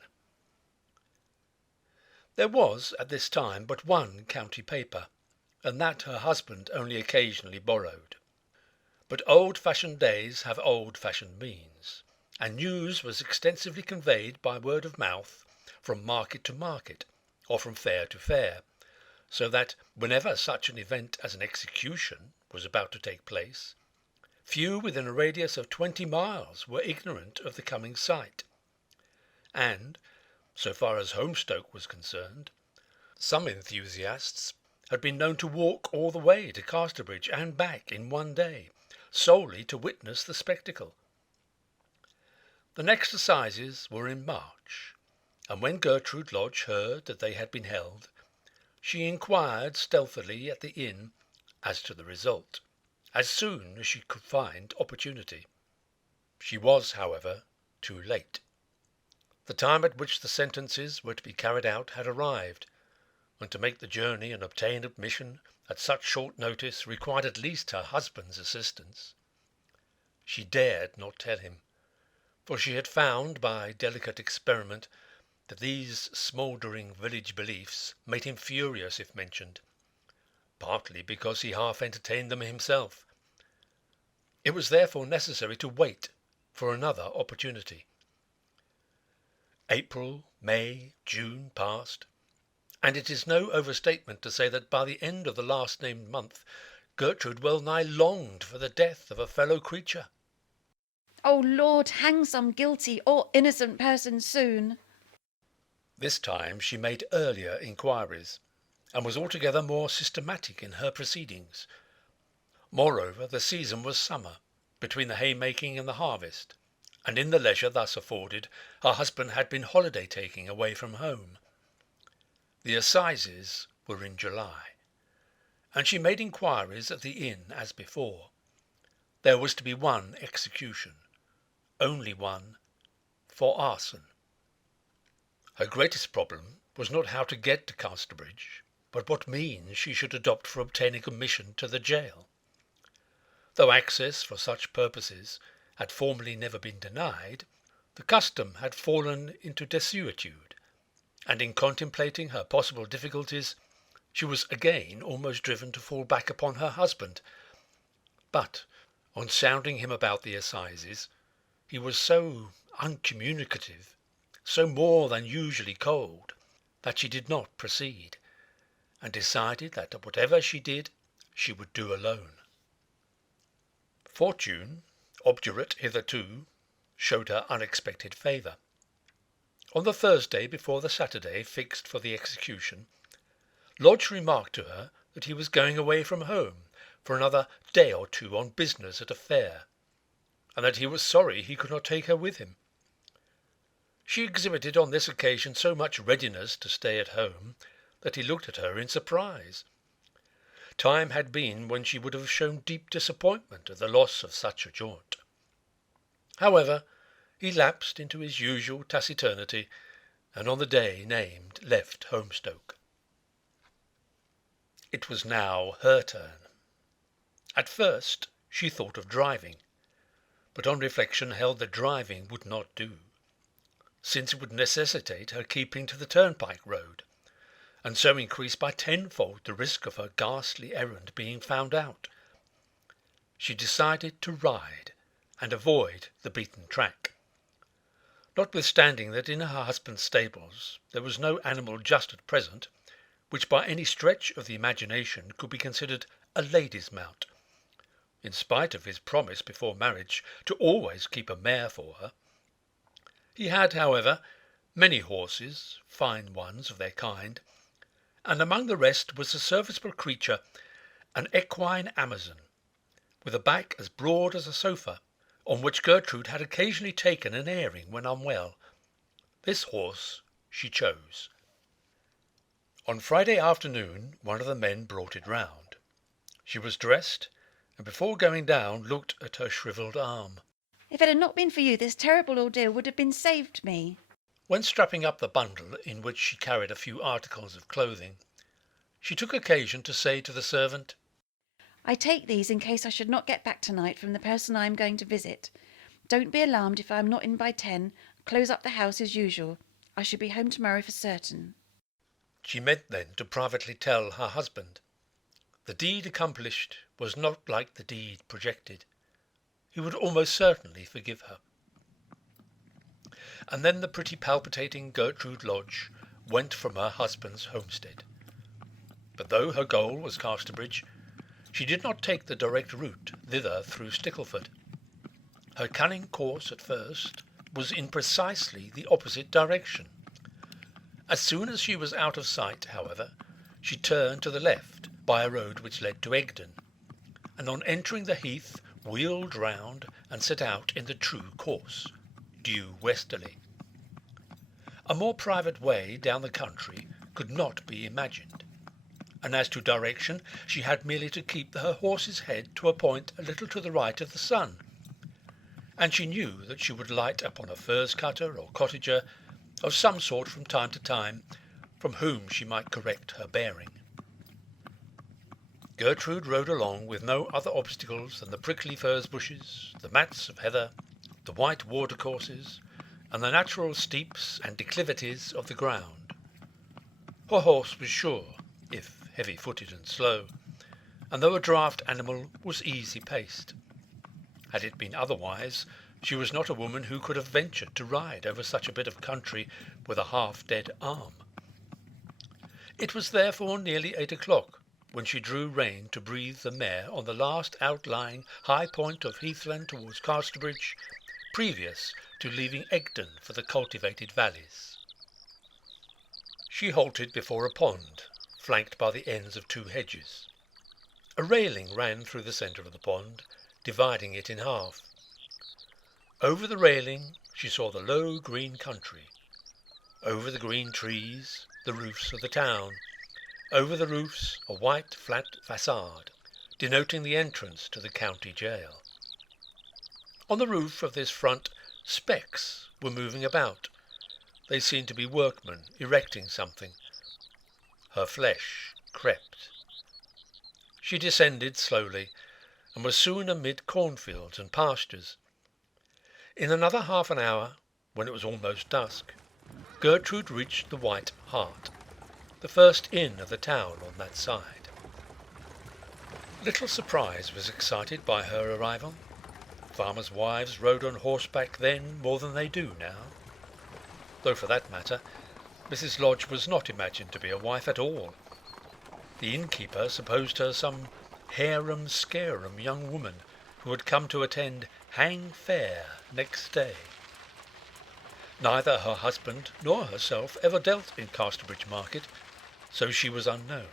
There was at this time but one county paper, and that her husband only occasionally borrowed. But old-fashioned days have old-fashioned means, and news was extensively conveyed by word of mouth from market to market, or from fair to fair, so that whenever such an event as an execution was about to take place, few within a radius of 20 miles were ignorant of the coming sight. And, so far as Holmstoke was concerned, some enthusiasts had been known to walk all the way to Casterbridge and back in one day, solely to witness the spectacle. The next assizes were in March, and when Gertrude Lodge heard that they had been held, she inquired stealthily at the inn as to the result, as soon as she could find opportunity. She was, however, too late. The time at which the sentences were to be carried out had arrived, and to make the journey and obtain admission at such short notice required at least her husband's assistance. She dared not tell him, for she had found by delicate experiment that these smouldering village beliefs made him furious if mentioned, partly because he half entertained them himself. It was therefore necessary to wait for another opportunity. April, May, June passed, and it is no overstatement to say that by the end of the last named month Gertrude well nigh longed for the death of a fellow creature. Oh Lord, hang some guilty or innocent person soon. This time she made earlier inquiries, and was altogether more systematic in her proceedings. Moreover, the season was summer, between the haymaking and the harvest, and in the leisure thus afforded, her husband had been holiday-taking away from home. The assizes were in July, and she made inquiries at the inn as before. There was to be one execution, only one, for arson. Her greatest problem was not how to get to Casterbridge, but what means she should adopt for obtaining admission to the jail. Though access for such purposes had formerly never been denied, the custom had fallen into desuetude, and in contemplating her possible difficulties, she was again almost driven to fall back upon her husband. But, on sounding him about the assizes, he was so uncommunicative, so more than usually cold, that she did not proceed, and decided that whatever she did, she would do alone. Fortune, obdurate hitherto, showed her unexpected favour. On the Thursday before the Saturday fixed for the execution, Lodge remarked to her that he was going away from home for another day or two on business at a fair, and that he was sorry he could not take her with him. She exhibited on this occasion so much readiness to stay at home that he looked at her in surprise. Time had been when she would have shown deep disappointment at the loss of such a jaunt. However, he lapsed into his usual taciturnity, and on the day named left Holmstoke. It was now her turn. At first she thought of driving, but on reflection held that driving would not do, since it would necessitate her keeping to the turnpike road, and so increase by tenfold the risk of her ghastly errand being found out. She decided to ride and avoid the beaten track. Notwithstanding that in her husband's stables there was no animal just at present which by any stretch of the imagination could be considered a lady's mount, in spite of his promise before marriage to always keep a mare for her. He had, however, many horses, fine ones of their kind, and among the rest was a serviceable creature, an equine Amazon, with a back as broad as a sofa, on which Gertrude had occasionally taken an airing when unwell. This horse she chose. On Friday afternoon one of the men brought it round. She was dressed, and before going down looked at her shrivelled arm. If it had not been for you, this terrible ordeal would have been saved me. When strapping up the bundle in which she carried a few articles of clothing, she took occasion to say to the servant, I take these in case I should not get back tonight from the person I am going to visit. Don't be alarmed if I am not in by 10. Close up the house as usual. I shall be home tomorrow for certain. She meant then to privately tell her husband. The deed accomplished was not like the deed projected. he would almost certainly forgive her. And then the pretty palpitating Gertrude Lodge went from her husband's homestead. But though her goal was Casterbridge, she did not take the direct route thither through Stickleford. Her cunning course at first was in precisely the opposite direction. As soon as she was out of sight, however, she turned to the left by a road which led to Egdon, and on entering the heath wheeled round and set out in the true course, due westerly. A more private way down the country could not be imagined, and as to direction, she had merely to keep her horse's head to a point a little to the right of the sun, and she knew that she would light upon a furze cutter or cottager of some sort from time to time, from whom she might correct her bearing. Gertrude rode along with no other obstacles than the prickly furze bushes, the mats of heather, the white watercourses, and the natural steeps and declivities of the ground. Her horse was sure, if heavy-footed and slow, and though a draught animal, was easy-paced. Had it been otherwise, she was not a woman who could have ventured to ride over such a bit of country with a half-dead arm. It was therefore nearly 8 o'clock when she drew rein to breathe the mare on the last outlying high point of heathland towards Casterbridge, previous to leaving Egdon for the cultivated valleys. She halted before a pond, flanked by the ends of 2 hedges. A railing ran through the centre of the pond, dividing it in half. Over the railing she saw the low green country. Over the green trees, the roofs of the town. Over the roofs, a white flat facade, denoting the entrance to the county jail. On the roof of this front, specks were moving about. They seemed to be workmen erecting something. Her flesh crept. She descended slowly, and was soon amid cornfields and pastures. In another half an hour, when it was almost dusk, Gertrude reached the White Hart, the first inn of the town on that side. Little surprise was excited by her arrival. Farmers' wives rode on horseback then more than they do now, though for that matter Mrs. Lodge was not imagined to be a wife at all. The innkeeper supposed her some harum-scarum young woman who had come to attend hang fair next day. Neither her husband nor herself ever dealt in Casterbridge market, so she was unknown.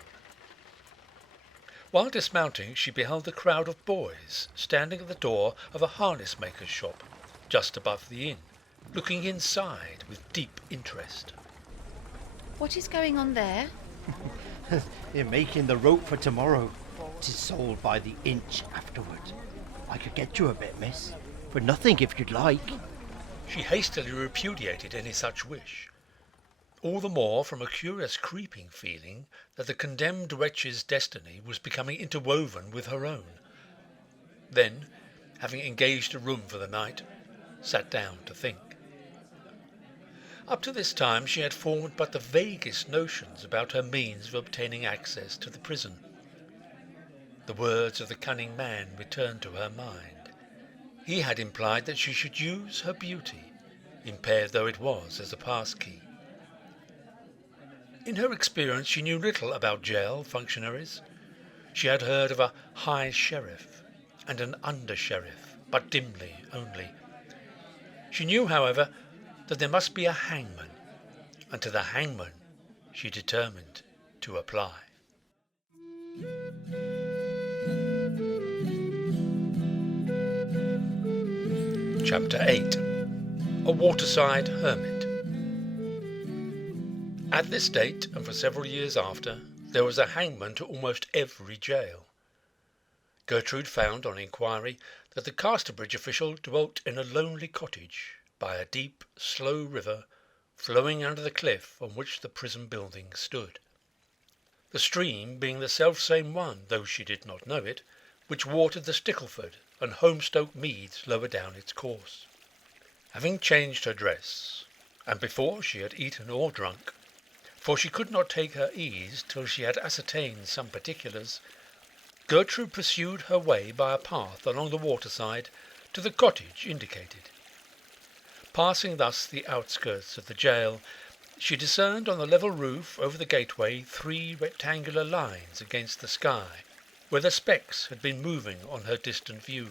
While dismounting, she beheld a crowd of boys standing at the door of a harness-maker's shop just above the inn, looking inside with deep interest. What is going on there? They're making the rope for tomorrow. 'Tis sold by the inch afterward. I could get you a bit, miss, for nothing if you'd like. She hastily repudiated any such wish, all the more from a curious creeping feeling that the condemned wretch's destiny was becoming interwoven with her own. Then, having engaged a room for the night, sat down to think. Up to this time she had formed but the vaguest notions about her means of obtaining access to the prison. The words of the cunning man returned to her mind. He had implied that she should use her beauty, impaired though it was, as a pass-key. In her experience she knew little about jail functionaries. She had heard of a high sheriff and an under-sheriff, but dimly only. She knew, however, that there must be a hangman, and to the hangman she determined to apply. Chapter 8. A Waterside Hermit. At this date, and for several years after, there was a hangman to almost every jail. Gertrude found on inquiry that the Casterbridge official dwelt in a lonely cottage by a deep, slow river flowing under the cliff on which the prison building stood. The stream being the self-same one, though she did not know it, which watered the Stickleford and Holmstoke meads lower down its course. Having changed her dress, and before she had eaten or drunk, for she could not take her ease till she had ascertained some particulars, Gertrude pursued her way by a path along the waterside to the cottage indicated. Passing thus the outskirts of the jail, she discerned on the level roof over the gateway 3 rectangular lines against the sky, where the specks had been moving on her distant view.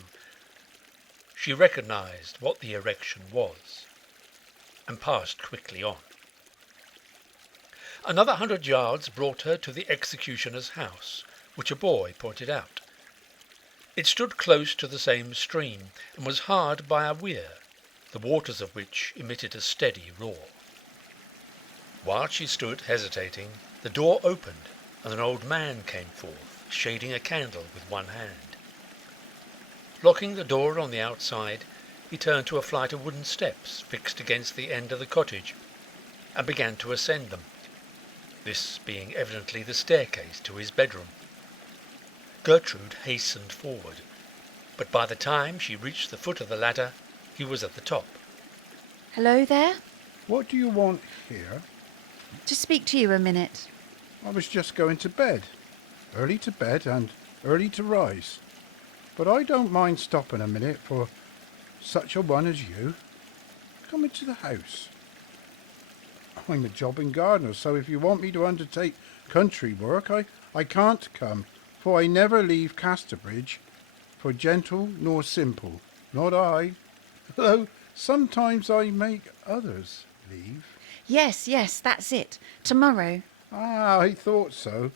She recognised what the erection was, and passed quickly on. Another 100 yards brought her to the executioner's house, which a boy pointed out. It stood close to the same stream, and was hard by a weir, the waters of which emitted a steady roar. While she stood hesitating, the door opened, and an old man came forth, shading a candle with one hand. Locking the door on the outside, he turned to a flight of wooden steps fixed against the end of the cottage, and began to ascend them, this being evidently the staircase to his bedroom. Gertrude hastened forward, but by the time she reached the foot of the ladder, he was at the top. Hello there. What do you want here? To speak to you a minute. I was just going to bed. Early to bed and early to rise. But I don't mind stopping a minute for such a one as you. Come into the house. I'm a jobbing gardener, so if you want me to undertake country work, I can't come, for I never leave Casterbridge for gentle nor simple, not I, though sometimes I make others leave. Yes, that's it. Tomorrow. Ah, I thought so.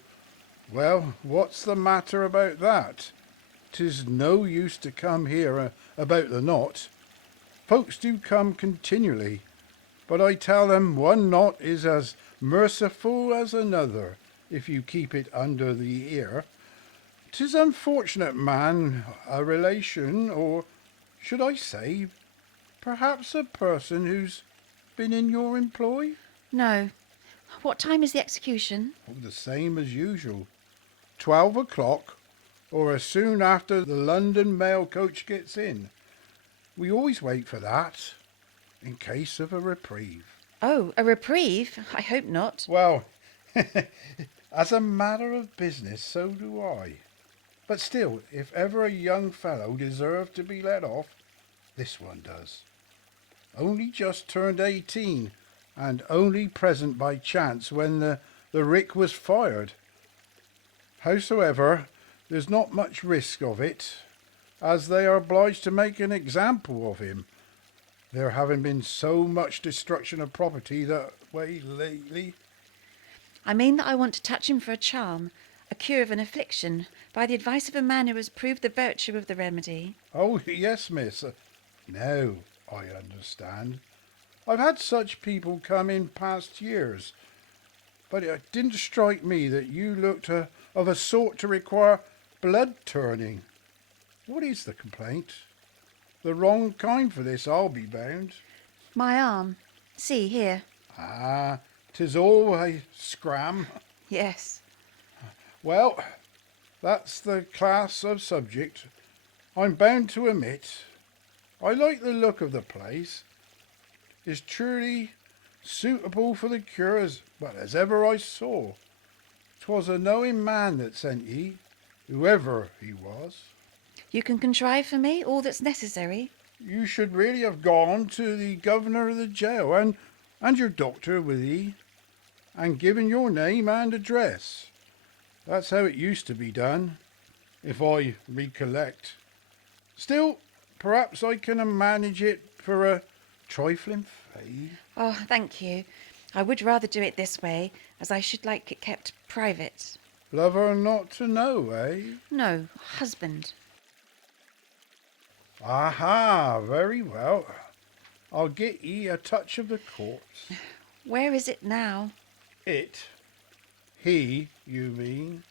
Well, what's the matter about that? 'Tis no use to come here about the knot. Folks do come continually, but I tell them one knot is as merciful as another if you keep it under the ear. 'Tis unfortunate, man, a relation, or should I say, perhaps a person who's been in your employ? No. What time is the execution? Oh, the same as usual. 12 o'clock, or as soon after the London mail coach gets in. We always wait for that, in case of a reprieve. Oh, a reprieve? I hope not. Well, as a matter of business, so do I. But still, if ever a young fellow deserved to be let off, this one does. Only just turned 18, and only present by chance when the rick was fired. Howsoever, there's not much risk of it, as they are obliged to make an example of him, there having been so much destruction of property that way lately. I mean that I want to touch him for a charm, a cure of an affliction, by the advice of a man who has proved the virtue of the remedy. Oh, yes, miss. Now I understand. I've had such people come in past years, but it didn't strike me that you looked of a sort to require blood turning. What is the complaint? The wrong kind for this, I'll be bound. My arm. See, here. Ah, 'tis all a scram. Yes. Well, that's the class of subject I'm bound to admit. I like the look of the place. It's truly suitable for the cure as ever I saw. 'Twas a knowing man that sent ye, whoever he was. You can contrive for me all that's necessary. You should really have gone to the governor of the jail and your doctor with ye, and given your name and address. That's how it used to be done, if I recollect. Still, perhaps I can manage it for a trifling fee. Oh, thank you. I would rather do it this way, as I should like it kept private. Lover not to know, eh? No, husband. Aha, very well. I'll get ye a touch of the corpse. Where is it now? He, you mean?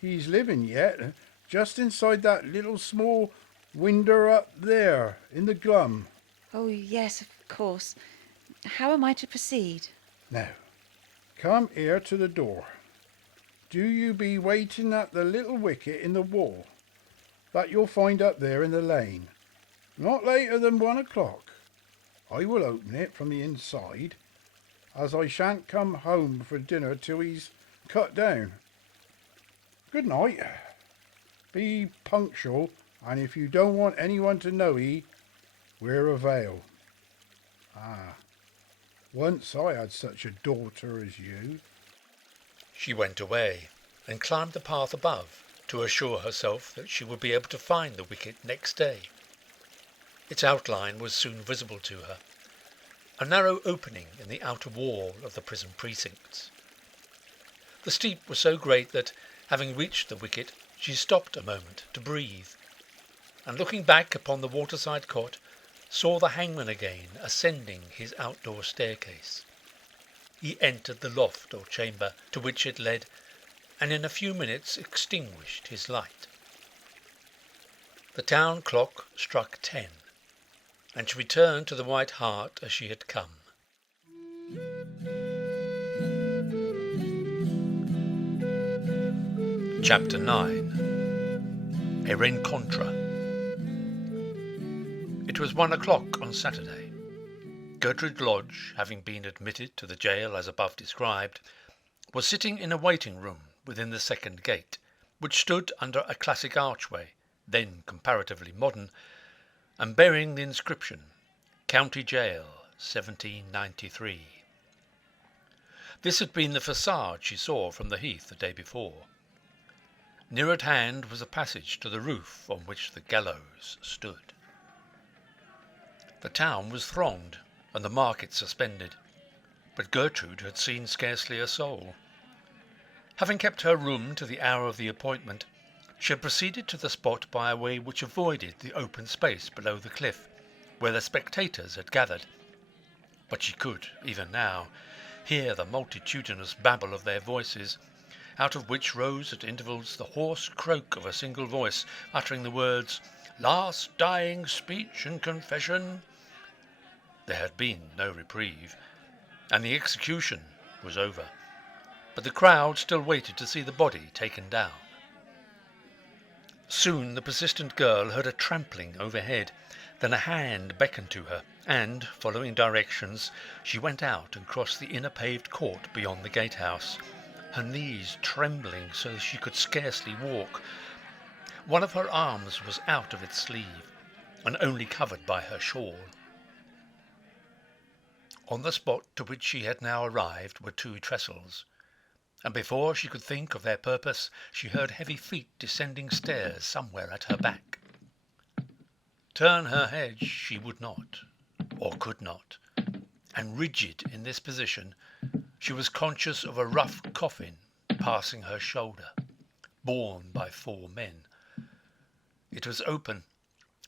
He's living yet, just inside that little small window up there, in the glum. Oh, yes, of course. How am I to proceed? Now, come here to the door. Do you be waiting at the little wicket in the wall that you'll find up there in the lane. Not later than 1 o'clock. I will open it from the inside, as I shan't come home for dinner till he's cut down. Good night. Be punctual And if you don't want anyone to know ye, wear a veil. Once I had such a daughter as you. She went away and climbed the path above to assure herself that she would be able to find the wicket next day. Its outline was soon visible to her, a narrow opening in the outer wall of the prison precincts. The steep was so great that, having reached the wicket, she stopped a moment to breathe, and looking back upon the waterside cot, saw the hangman again ascending his outdoor staircase. He entered the loft or chamber to which it led, and in a few minutes extinguished his light. The town clock struck 10, and she returned to the White Hart as she had come. Chapter 9. A Rencontre. It was 1 o'clock on Saturday. Gertrude Lodge, having been admitted to the jail as above described, was sitting in a waiting room within the second gate, which stood under a classic archway, then comparatively modern, and bearing the inscription, County Jail, 1793. This had been the facade she saw from the heath the day before. Near at hand was a passage to the roof on which the gallows stood. The town was thronged, and the market suspended, but Gertrude had seen scarcely a soul. Having kept her room to the hour of the appointment, she had proceeded to the spot by a way which avoided the open space below the cliff, where the spectators had gathered. But she could, even now, hear the multitudinous babble of their voices, out of which rose at intervals the hoarse croak of a single voice, uttering the words, "Last dying speech and confession." There had been no reprieve, and the execution was over, but the crowd still waited to see the body taken down. Soon the persistent girl heard a trampling overhead, then a hand beckoned to her, and, following directions, she went out and crossed the inner paved court beyond the gatehouse, her knees trembling so she could scarcely walk. One of her arms was out of its sleeve, and only covered by her shawl. On the spot to which she had now arrived were 2 trestles, and before she could think of their purpose, she heard heavy feet descending stairs somewhere at her back. Turn her head she would not, or could not, and rigid in this position, she was conscious of a rough coffin passing her shoulder, borne by 4 men. It was open,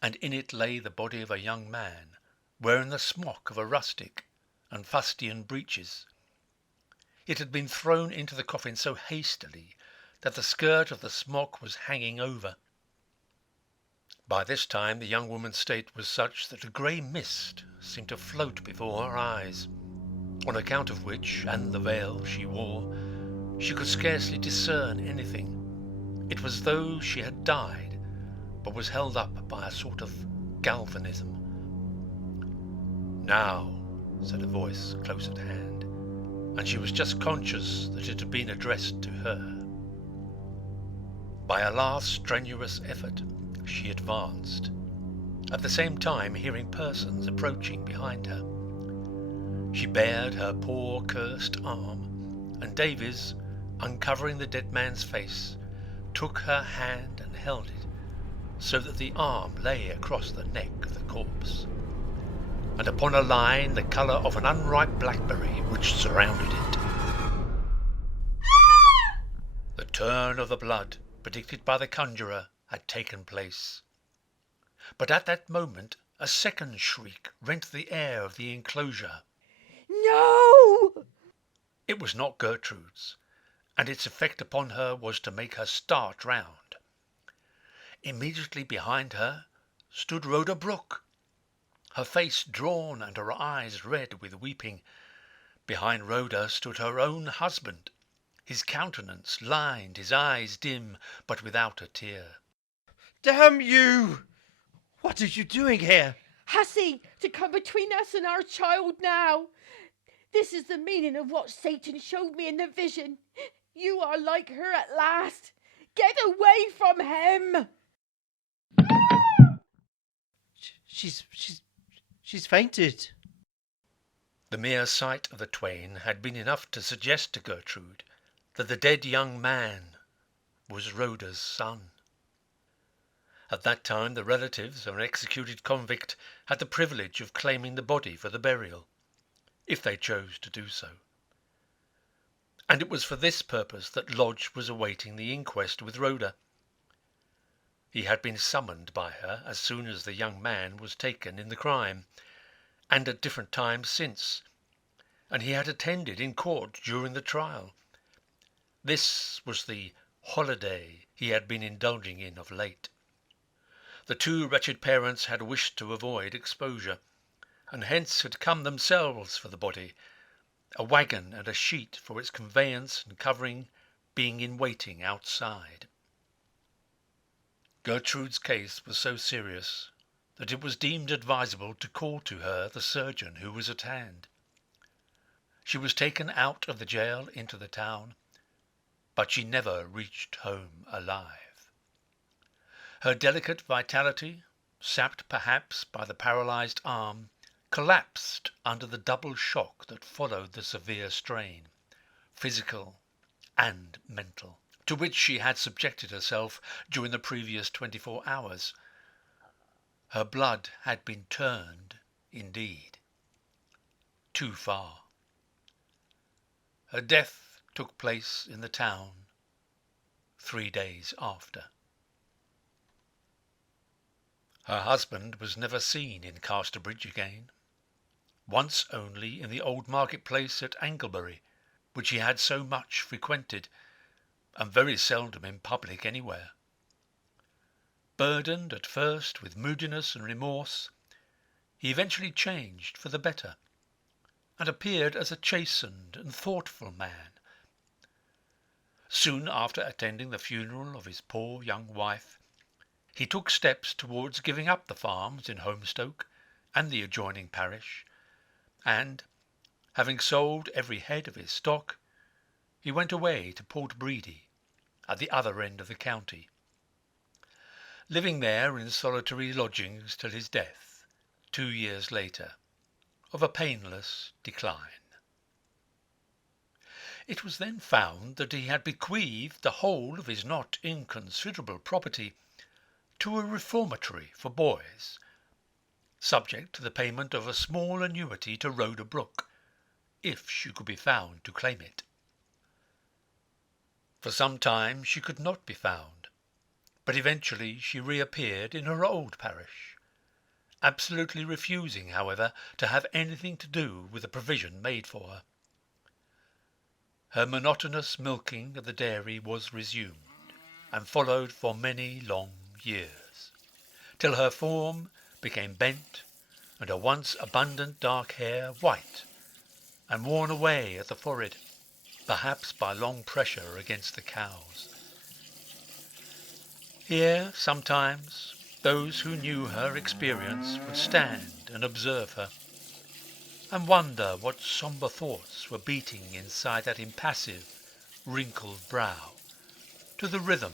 and in it lay the body of a young man, wearing the smock of a rustic and fustian breeches. It had been thrown into the coffin so hastily that the skirt of the smock was hanging over. By this time the young woman's state was such that a grey mist seemed to float before her eyes, on account of which, and the veil she wore, she could scarcely discern anything. It was as though she had died, but was held up by a sort of galvanism. "Now," said a voice close at hand, and she was just conscious that it had been addressed to her. By a last strenuous effort, she advanced, at the same time hearing persons approaching behind her. She bared her poor cursed arm, and Davies, uncovering the dead man's face, took her hand and held it, so that the arm lay across the neck of the corpse, and upon a line the colour of an unripe blackberry which surrounded it. The turn of the blood, predicted by the conjurer, had taken place. But at that moment a second shriek rent the air of the enclosure. No! It was not Gertrude's, and its effect upon her was to make her start round. Immediately behind her stood Rhoda Brooke, her face drawn and her eyes red with weeping. Behind Rhoda stood her own husband, his countenance lined, his eyes dim, but without a tear. Damn you! What are you doing here? Haseley, to come between us and our child now. This is the meaning of what Satan showed me in the vision. You are like her at last. Get away from him! She's fainted. The mere sight of the twain had been enough to suggest to Gertrude that the dead young man was Rhoda's son. At that time, the relatives of an executed convict had the privilege of claiming the body for the burial, if they chose to do so. And it was for this purpose that Lodge was awaiting the inquest with Rhoda. He had been summoned by her as soon as the young man was taken in the crime, and at different times since, and he had attended in court during the trial. This was the holiday he had been indulging in of late. The two wretched parents had wished to avoid exposure, and hence had come themselves for the body, a waggon and a sheet for its conveyance and covering being in waiting outside. Gertrude's case was so serious that it was deemed advisable to call to her the surgeon who was at hand. She was taken out of the jail into the town, but she never reached home alive. Her delicate vitality, sapped perhaps by the paralysed arm, collapsed under the double shock that followed the severe strain, physical and mental, to which she had subjected herself during the previous 24 hours. Her blood had been turned, indeed, too far. Her death took place in the town 3 days after. Her husband was never seen in Casterbridge again, once only in the old market-place at Anglebury, which he had so much frequented, and very seldom in public anywhere. Burdened at first with moodiness and remorse, he eventually changed for the better, and appeared as a chastened and thoughtful man. Soon after attending the funeral of his poor young wife, he took steps towards giving up the farms in Holmstoke and the adjoining parish, and, having sold every head of his stock, he went away to Port Bredy, at the other end of the county, living there in solitary lodgings till his death, 2 years later, of a painless decline. It was then found that he had bequeathed the whole of his not inconsiderable property to a reformatory for boys, subject to the payment of a small annuity to Rhoda Brooke, if she could be found to claim it. For some time she could not be found, but eventually she reappeared in her old parish, absolutely refusing, however, to have anything to do with the provision made for her. Her monotonous milking of the dairy was resumed, and followed for many long years, till her form became bent, and her once abundant dark hair white, and worn away at the forehead, perhaps by long pressure against the cows. Here, sometimes, those who knew her experience would stand and observe her, and wonder what sombre thoughts were beating inside that impassive, wrinkled brow, to the rhythm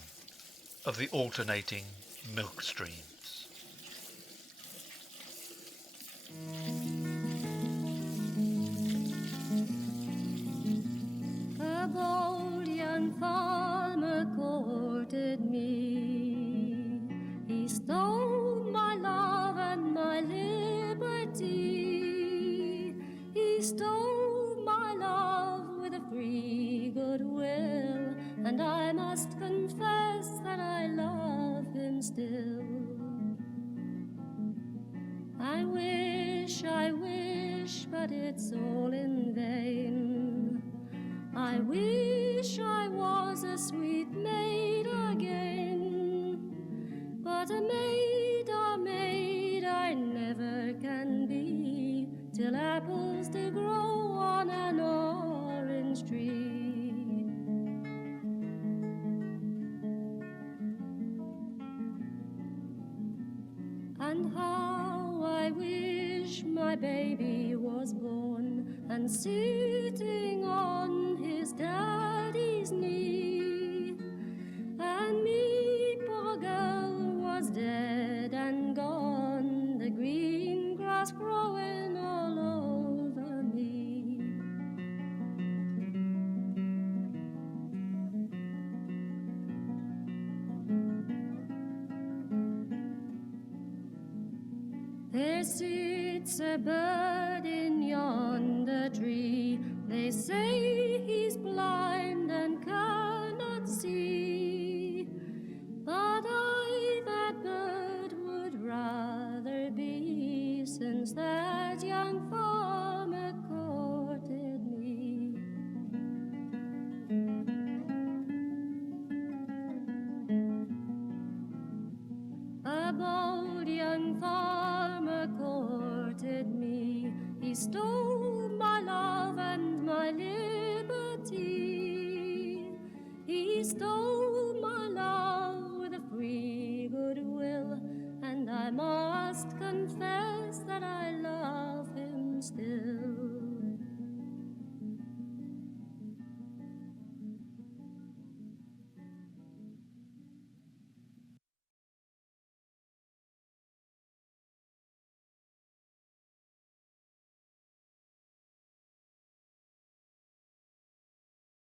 of the alternating milk streams. A bold young farmer courted me. He stole my love and my liberty. He stole my love with a free goodwill, and I must confess that I love him still. I wish, but it's all in vain. I wish I was a sweet maid again, but a maid I never can be, till apples do grow on an orange tree. And how I wish my baby was born and sitting on his daddy's knee, and me, poor girl, was dead and gone. The green There sits a bird in yonder tree. They say he's blind and cannot see. But I that bird would rather be, since that young farmer courted me. A bold young farmer courted me. He stole my love and my liberty. He stole my love with a free good will, and I must confess